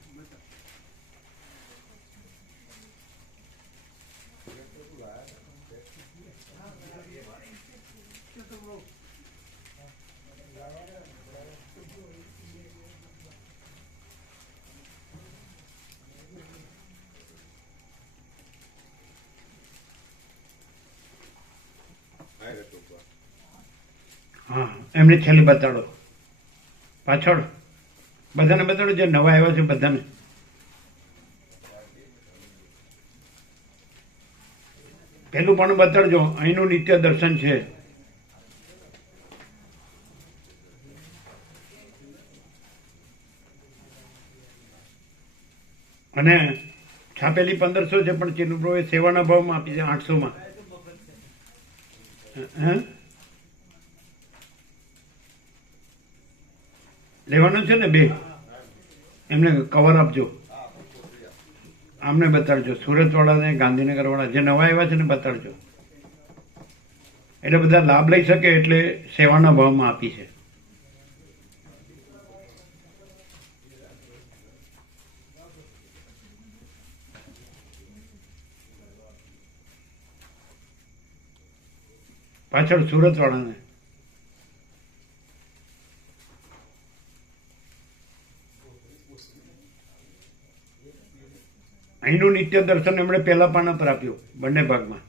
હા, એમને છેલ્લે બતાડો, પાછળ બધાને બતાડો, જે નવા આવ્યા છે બધાને. પેલું પણ બતાડજો, અહીંનું નિત્ય દર્શન છે. અને છાપેલી 1500 છે, પણ ચીનુ પ્રભુએ સેવાના ભાવમાં આપી છે 800. હે, લેવાનું છે ને બે? એમને કવર આપજો, આમને બતાડજો, સુરત વાળાને, ગાંધીનગર વાળા જે નવા આવ્યા છે ને બતાડજો, એટલે બધા લાભ લઈ શકે, એટલે સેવાના ભાવમાં આપી છે. પાછળ સુરત વાળાને. અહીંનું નિત્ય દર્શન એમણે પહેલા પાના પર આપ્યું, બંને ભાગમાં.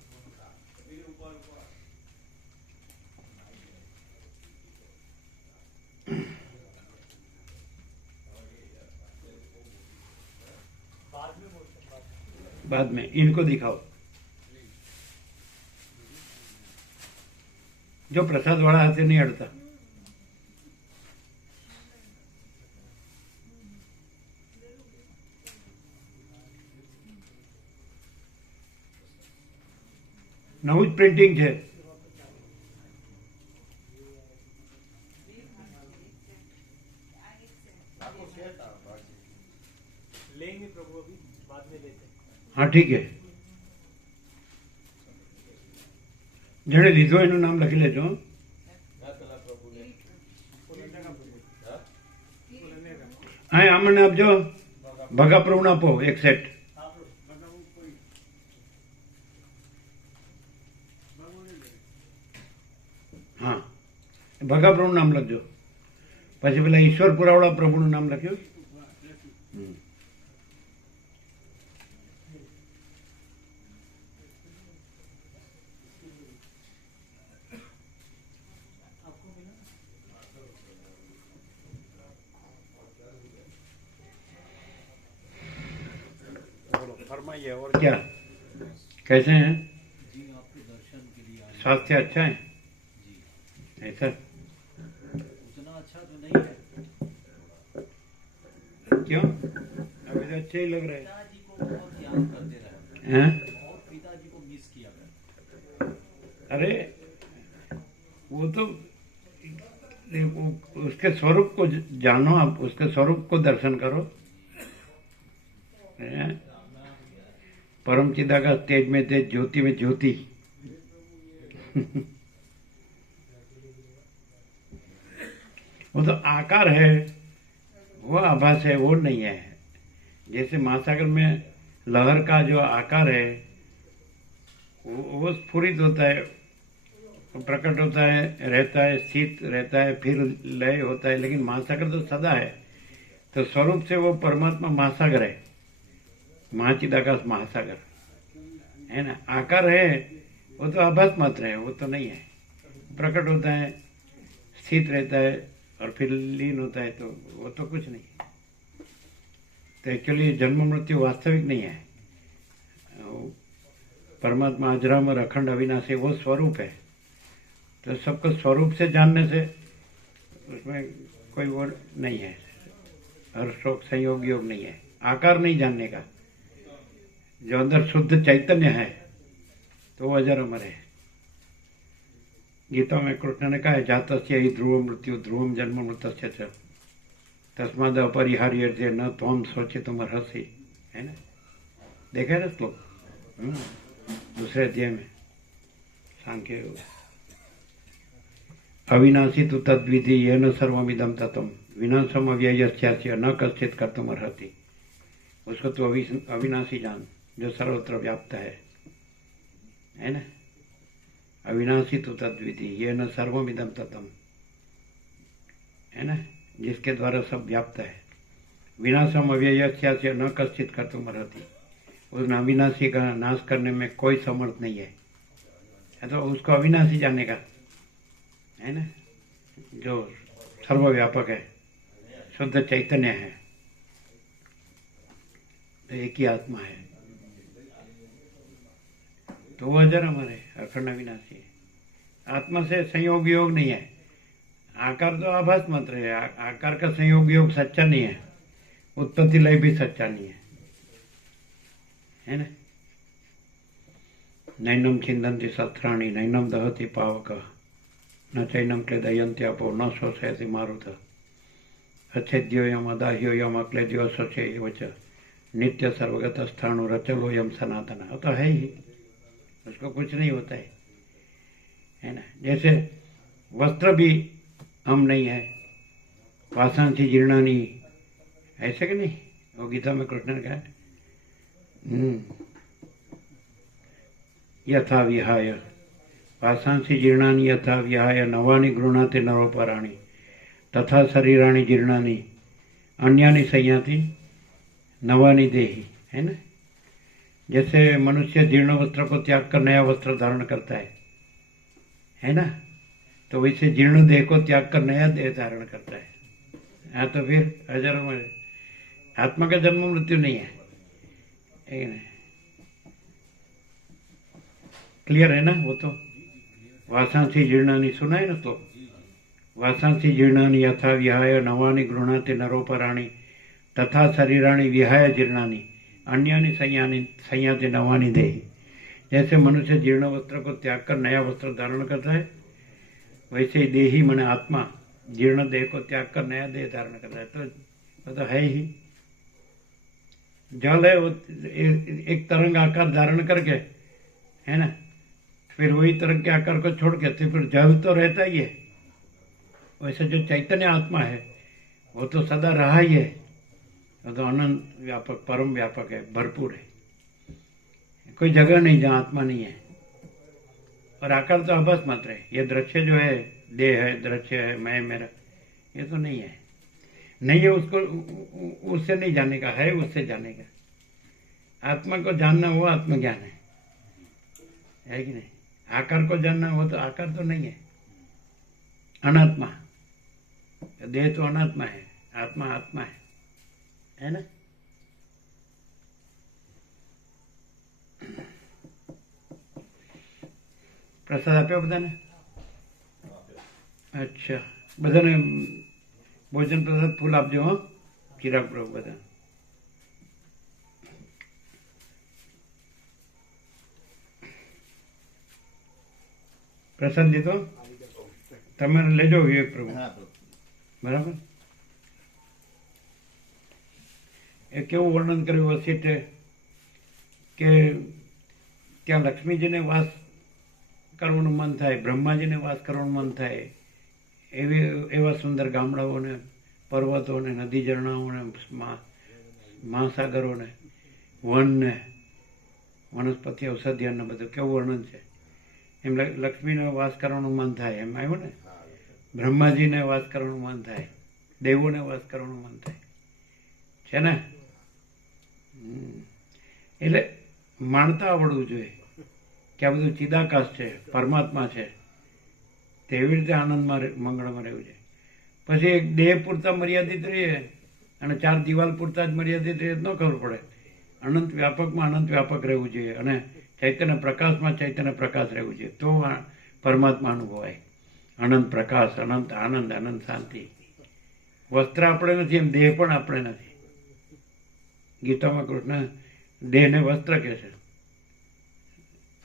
बाद में इनको दिखाओ, जो प्रसाद वाला हाथे नहीं अड़ता. નવું જ પ્રિન્ટિંગ છે. लेंगे प्रभु, अभी बाद में लेते हैं. हाँ ठीक है, જેણે લીધો એનું નામ લખી લેજો. હા, આમને આપજો, ભગા પ્રભુને આપો એક સેટ. હા, ભગા પ્રભુનું નામ લખજો. પછી પેલા ઈશ્વરપુરાવાળા પ્રભુનું નામ લખ્યું. फरमाइए और क्या, कैसे हैं? जी, आपके दर्शन के लिए आए स्वास्थ्य अच्छा है? जी। ऐसा उतना अच्छा तो नहीं है, क्यों? तो अच्छे ही लग रहे हैं। पिताजी को बहुत याद करते रहे हैं? और पिताजी को मिस किया करते। अरे वो तो उसके स्वरूप को जानो, आप उसके स्वरूप को दर्शन करो। हैं? परम चिदाकाश तेज में तेज, ज्योति में ज्योति। वो तो आकार है, वो आभास है, वो नहीं है। जैसे महासागर में लहर का जो आकार है वो स्फुरित होता है, प्रकट होता है, रहता है, स्थित रहता है, फिर लय होता है। लेकिन महासागर तो सदा है, तो स्वरूप से वो परमात्मा महासागर है, महाचिदाकाश महासागर है ना। आकार है वो तो आभास मात्र है, वो तो नहीं है। प्रकट होता है, स्थित रहता है और फिर लीन होता है, तो वो तो कुछ नहीं। तो एक्चुअली जन्म मृत्यु वास्तविक नहीं है। परमात्मा अजरामर अखंड अविनाशी वो स्वरूप है। तो सबको स्वरूप से जानने से उसमें कोई वो नहीं है, हर शोक संयोग योग नहीं है। आकार नहीं जानने का, जो अंदर शुद्ध चैतन्य है तो वो अजर अमर है। गीता में कृष्ण ने कहा है, जातस्य ही ध्रुव मृत्यु ध्रुवम जन्म मृतस्य च तस्माद अपरिहार्य न त्वम शोचितुम अर्हसि, है ना। देखा है ना श्लोक दूसरे अध्याय में सांख्य। अविनाशी तो तद्विधि ये न सर्वमिदम ततम विनाशम अव्ययस्यास्य न कश्चित कर्तुम अर्हति। उसको तो अविनाशी जान, जो सर्वत्र व्याप्त है ना। अविनाशी तो तद्विधि ये न सर्वमिदम ततम, है ना, जिसके द्वारा सब व्याप्त है। विनाशम अव्ययस्यास्य न कश्चित कर्तुम अर्हति। उस अविनाशी का नाश करने में कोई समर्थ नहीं है। तो उसको अविनाशी जानने का है ना, जो सर्वव्यापक है, शुद्ध चैतन्य है, तो एक ही आत्मा है, तो वो अजर अमर है, अखंड अविनाशी है। आत्मा से संयोग योग नहीं है। आकार तो आभास मात्र है। आकार का संयोग योग सच्चा नहीं है, उत्पत्ति लय भी सच्चा नहीं है ना। नैनम छिंदन्ति शस्त्राणि नैनम दहति पावक न चैनम क्लेदयन्त्यापो न शोषयति मारुत अच्छेद्योयम अदाह्योयम अक्लेद्यो शोषेयव च नित्य सर्वगत स्थाणु रचलोयम सनातन। तो है ही, उसको कुछ नहीं होता है ना। जैसे वस्त्र भी हम नहीं है, पाषांसी जीर्णानी, ऐसे कि नहीं, वो गीता में कृष्ण ने कहा यथा विहाय पाषांसी जीर्णानि यथा विहाय नवानि गृह्णाति नरोपराणि तथा शरीराणि जीर्णानि अन्यानि संयाति नवानि देहि, है ना। जैसे मनुष्य जीर्ण वस्त्र को त्याग कर नया वस्त्र धारण करता है ना, तो वैसे जीर्ण देह को त्याग कर नया देह धारण करता है। हाँ, तो फिर हजारों में आत्मा का जन्म मृत्यु नहीं है, नहीं। क्लियर है ना। वो तो वासांसी जीर्णानि सुना है ना, तो वासांसी जीर्णानि यथा विहाय नवानि गृह्णाति नरोपराणि तथा शरीराणि विहाय जीर्णानि अन्यानि संयाति नवानि देहि। जैसे मनुष्य जीर्ण वस्त्र को त्याग कर नया वस्त्र धारण करता है, वैसे ही देही माने आत्मा जीर्ण देह को त्याग कर नया देह धारण करता है। तो वो तो है ही। जल है, वो एक तरंग आकार धारण करके, है ना, फिर वही तरंग के आकार को छोड़ के तो फिर जल तो रहता ही है। वैसे जो चैतन्य आत्मा है वो तो सदा रहा ही है, वो तो अनंत व्यापक परम व्यापक है, भरपूर है। कोई जगह नहीं जहाँ आत्मा नहीं है। और आकार तो आभास मात्र है। ये दृश्य जो है, देह है, दृश्य है, मैं मेरा, ये तो नहीं है। नहीं है उसको उससे नहीं जाने का, है उससे जाने का। आत्मा को जानना वो आत्मज्ञान है कि नहीं। आकार को जानना वो तो आकार तो नहीं है, अनात्मा। देह तो अनात्मा है, आत्मा आत्मा है ना। પ્રસાદ આપ્યો બધાને? અચ્છા, બધાને ભોજન પ્રસાદ ફૂલ આપજો હો, ચિરાગ પ્રભુ બધા. પ્રસાદ લીધો તમે લેજો વિવેક પ્રભુ બરાબર. એ કેવું વર્ણન કર્યું વસિષ્ઠે કે ત્યાં લક્ષ્મીજીને વાસ કરવાનું મન થાય, બ્રહ્માજીને વાસ કરવાનું મન થાય, એવા સુંદર ગામડાઓને, પર્વતોને, નદી ઝરણાઓને, મહાસાગરોને, વનને, વનસ્પતિ ઔષધિઓને બધું કેવું વર્ણન છે. એમ લક્ષ્મીને વાસ કરવાનું મન થાય એમ આવ્યું ને. બ્રહ્માજીને વાસ કરવાનું મન થાય, દેવોને વાસ કરવાનું મન થાય છે ને. એટલે માણતા આવડવું જોઈએ કે આ બધું ચિદાકાશ છે, પરમાત્મા છે, તેવી રીતે આનંદમાં મંગળમાં રહેવું છે. પછી એક દેહ પૂરતા મર્યાદિત રહીએ અને 4 દિવાલ પૂરતા જ મર્યાદિત રહીએ ન ખબર પડે. અનંત વ્યાપકમાં અનંત વ્યાપક રહેવું જોઈએ અને ચૈતન્ય પ્રકાશમાં ચૈતન્ય પ્રકાશ રહેવું જોઈએ, તો પરમાત્મા અનુભવાય. અનંત પ્રકાશ, અનંત આનંદ, અનંત શાંતિ. વસ્ત્ર આપણે નથી એમ દેહ પણ આપણે નથી. ગીતામાં કૃષ્ણ દેહને વસ્ત્ર કહે છે,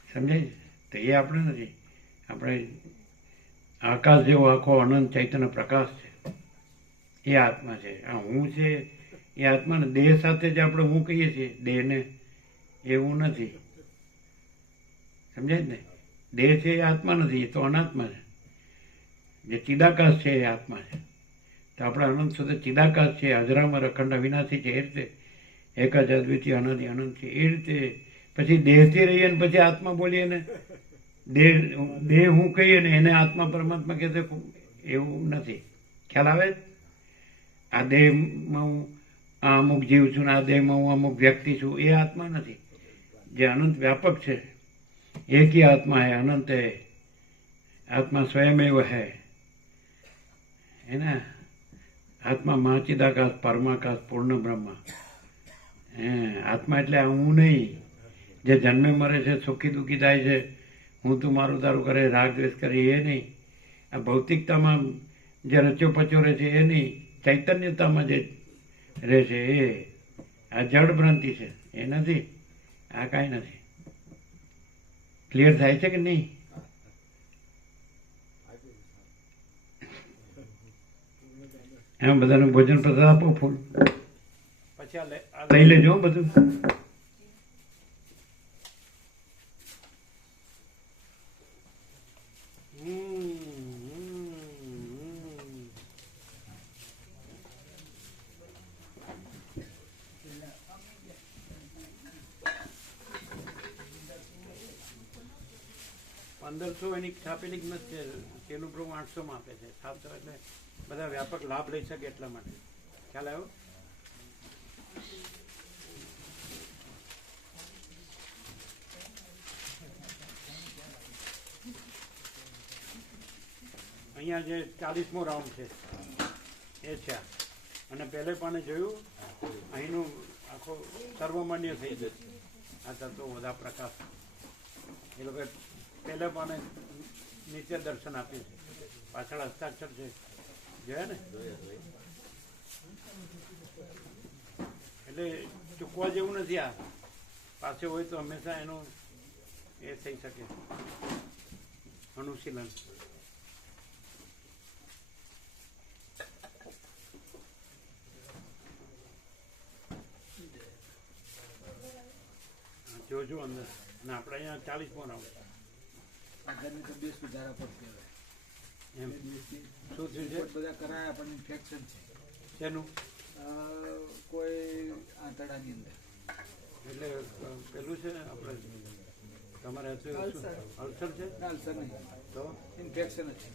સમજાય છે? તો એ આપણે નથી. આપણે આકાશ જેવો આખો અનંત ચૈતન્ય પ્રકાશ છે, એ આત્મા છે. આ હું છે એ આત્માને દેહ સાથે જ આપણે હું કહીએ છીએ દેહને, એવું નથી. સમજાય ને? દેહ છે એ આત્મા નથી, એ તો અનાત્મા છે. જે ચિદાકાશ છે એ આત્મા છે. તો આપણે અનંત સુધી ચિદાકાશ છે, અજરામર અખંડ વિનાશી છે, એ રીતે એક જ અદ્વિતીય અનંત અનંત છે. એ રીતે પછી દેહથી રહીએ ને પછી આત્મા બોલીએ ને, દેહ હું કહીએ ને એને આત્મા પરમાત્મા કહે છે, એવું નથી. ખ્યાલ આવે? આ દેહમાં હું આ અમુક જીવ છું ને આ દેહમાં હું અમુક વ્યક્તિ છું, એ આત્મા નથી. જે અનંત વ્યાપક છે, એક ही आत्मा है, अनंत है, आत्मा स्वयमेव है ना. आत्मा महाचिदाकाश, परमाकाश, पूर्ण બ્રહ્મ. આત્મા એટલે હું નહીં, જે જન્મે મરે છે, સુખી દુઃખી થાય છે, હું તું મારું તારું કરે, રાગ દ્વેષ કરે, એ નહીં. આ ભૌતિકતામાં જે રચ્યો પચ્યો રહે છે એ નહીં, ચૈતન્યતામાં જે રહે છે એ. આ જડ ભ્રાંતિ છે, એ નથી. આ કાંઈ નથી. ક્લિયર થાય છે કે નહીં? એમ બધાને ભોજન પ્રસાદ આપો ફૂલ, પછી લઈ લેજો બધું. $1500 એની છાપેલી કિંમત છે. તેનું પ્રભુ 800 આપે છે. 700 એટલે બધા વ્યાપક લાભ લઈ શકે એટલા માટે. ખ્યાલ આવ્યો? અહીંયા જે 40મો રાઉન્ડ છે એ છે, અને પહેલે પણ જોયું અહીંનું આખો સર્વમાન્ય થઈ જશે. આ તત્વો બધા પ્રકાશ એ લોકો પહેલે પણ નીચે દર્શન આપ્યું છે, પાછળ હસ્તાક્ષર છે, જોયા ને? એટલે ચૂકવા જેવું નથી. આ પાસે હોય તો હંમેશા એનું એ થઈ શકે અનુશીલન. જોજો અંદર. અને આપણે અહીંયા 40મો રાઉન્ડ. આગળની તબિયત સુધારા પર કહેવાય. એમ શું થયું છે? બધા કરાયા પણ ઇન્ફેક્શન છે. શેનું? કોઈ આંતરડાની અંદર. એટલે પેલું છે આપણે તમારે અલ્સર છે? અલ્સર નહીં, તો ઇન્ફેક્શન જ છે.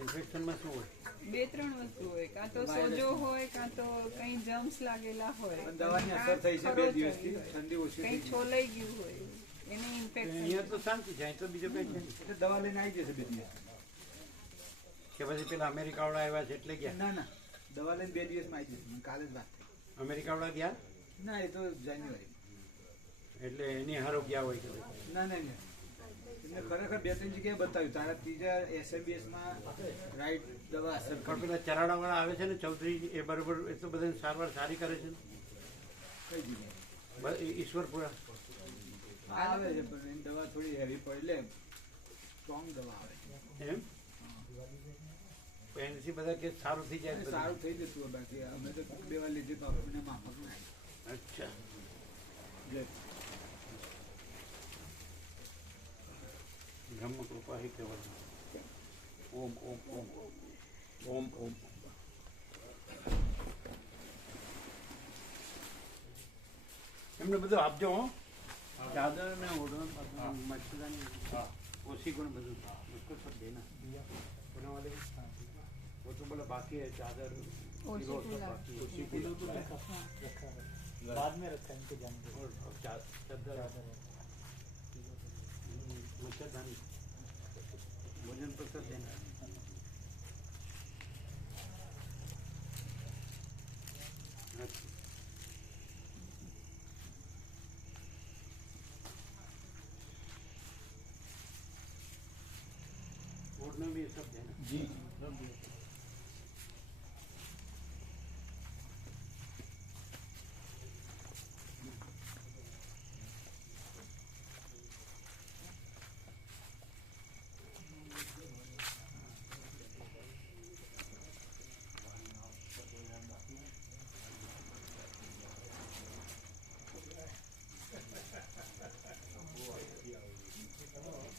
ઇન્ફેક્શનમાં શું હોય? 2-3 વસ્તુ હોય, કાં તો સોજો હોય, કાં તો કઈ જમ્સ લાગેલા હોય, પણ દવાની અસર થઈ છે 2 દિવસથી, ઠંડી ઓછી કઈ થઈ છોલાઈ ગયું હોય, એને ઇન્ફેક્શન. અહીંયા તો શાંતિ છે, અહીં તો બીજો કઈ છે નહીં. એટલે દવા લઈને આવી જશે 2 દિવસ. કે પછી પેલા અમેરિકાવાળા આવ્યા છે એટલે ગયા? ના ના, દવા લઈને 2 દિવસમાં આવી જશે. મને કાલે જ વાત થઈ. અમેરિકાવાળા ગયા? ના, એ તો જાન્યુઆરી. એટલે એની હારો ગયા હોય કે ના ના ના, એમને ખરેખર 2-3 જગ્યાએ બતાવ્યું. તારા ત્રીજા SMBSમાં રાઈટ દવા અસર પણ પેલા ચરાડાવાળા આવે છે ને ચૌધરી, એ બરોબર એટલું બધાની સારવાર સારી કરે છે ને? કઈ જગ્યાએ ઈશ્વરપુરા આવે છે, પણ એની દવા થોડી હેવી પડે. એટલે સ્ટ્રોંગ દવા આવે એમ પણ એનાથી બધા કે સારું થઈ જાય અને બધું? સારું થઈ જતું હોય. બાકી અમે તો 2 વાર લીધી તો આપણને માફક ના આવી. અચ્છા જય. બ્રહ્મ કૃપા હિ કેવલ ઓમ ઓમ ઓમ ઓમ ઓમ. એમને બધું આપજો હો, ચાદર ને ઓઢણ મચ્છરદાની ઓછી ગુણ બધું उसको सब देना बना वाले वो तो बोला बाकी है चादर ओसी पिलो सब पिला। बाकी है। उसी किलो तो रखा है बाद में रखा है इनके जाने के और चादर मच्छरदानी भोजन पर सब देना अच्छा। ओढ़ने में ये सब देना जी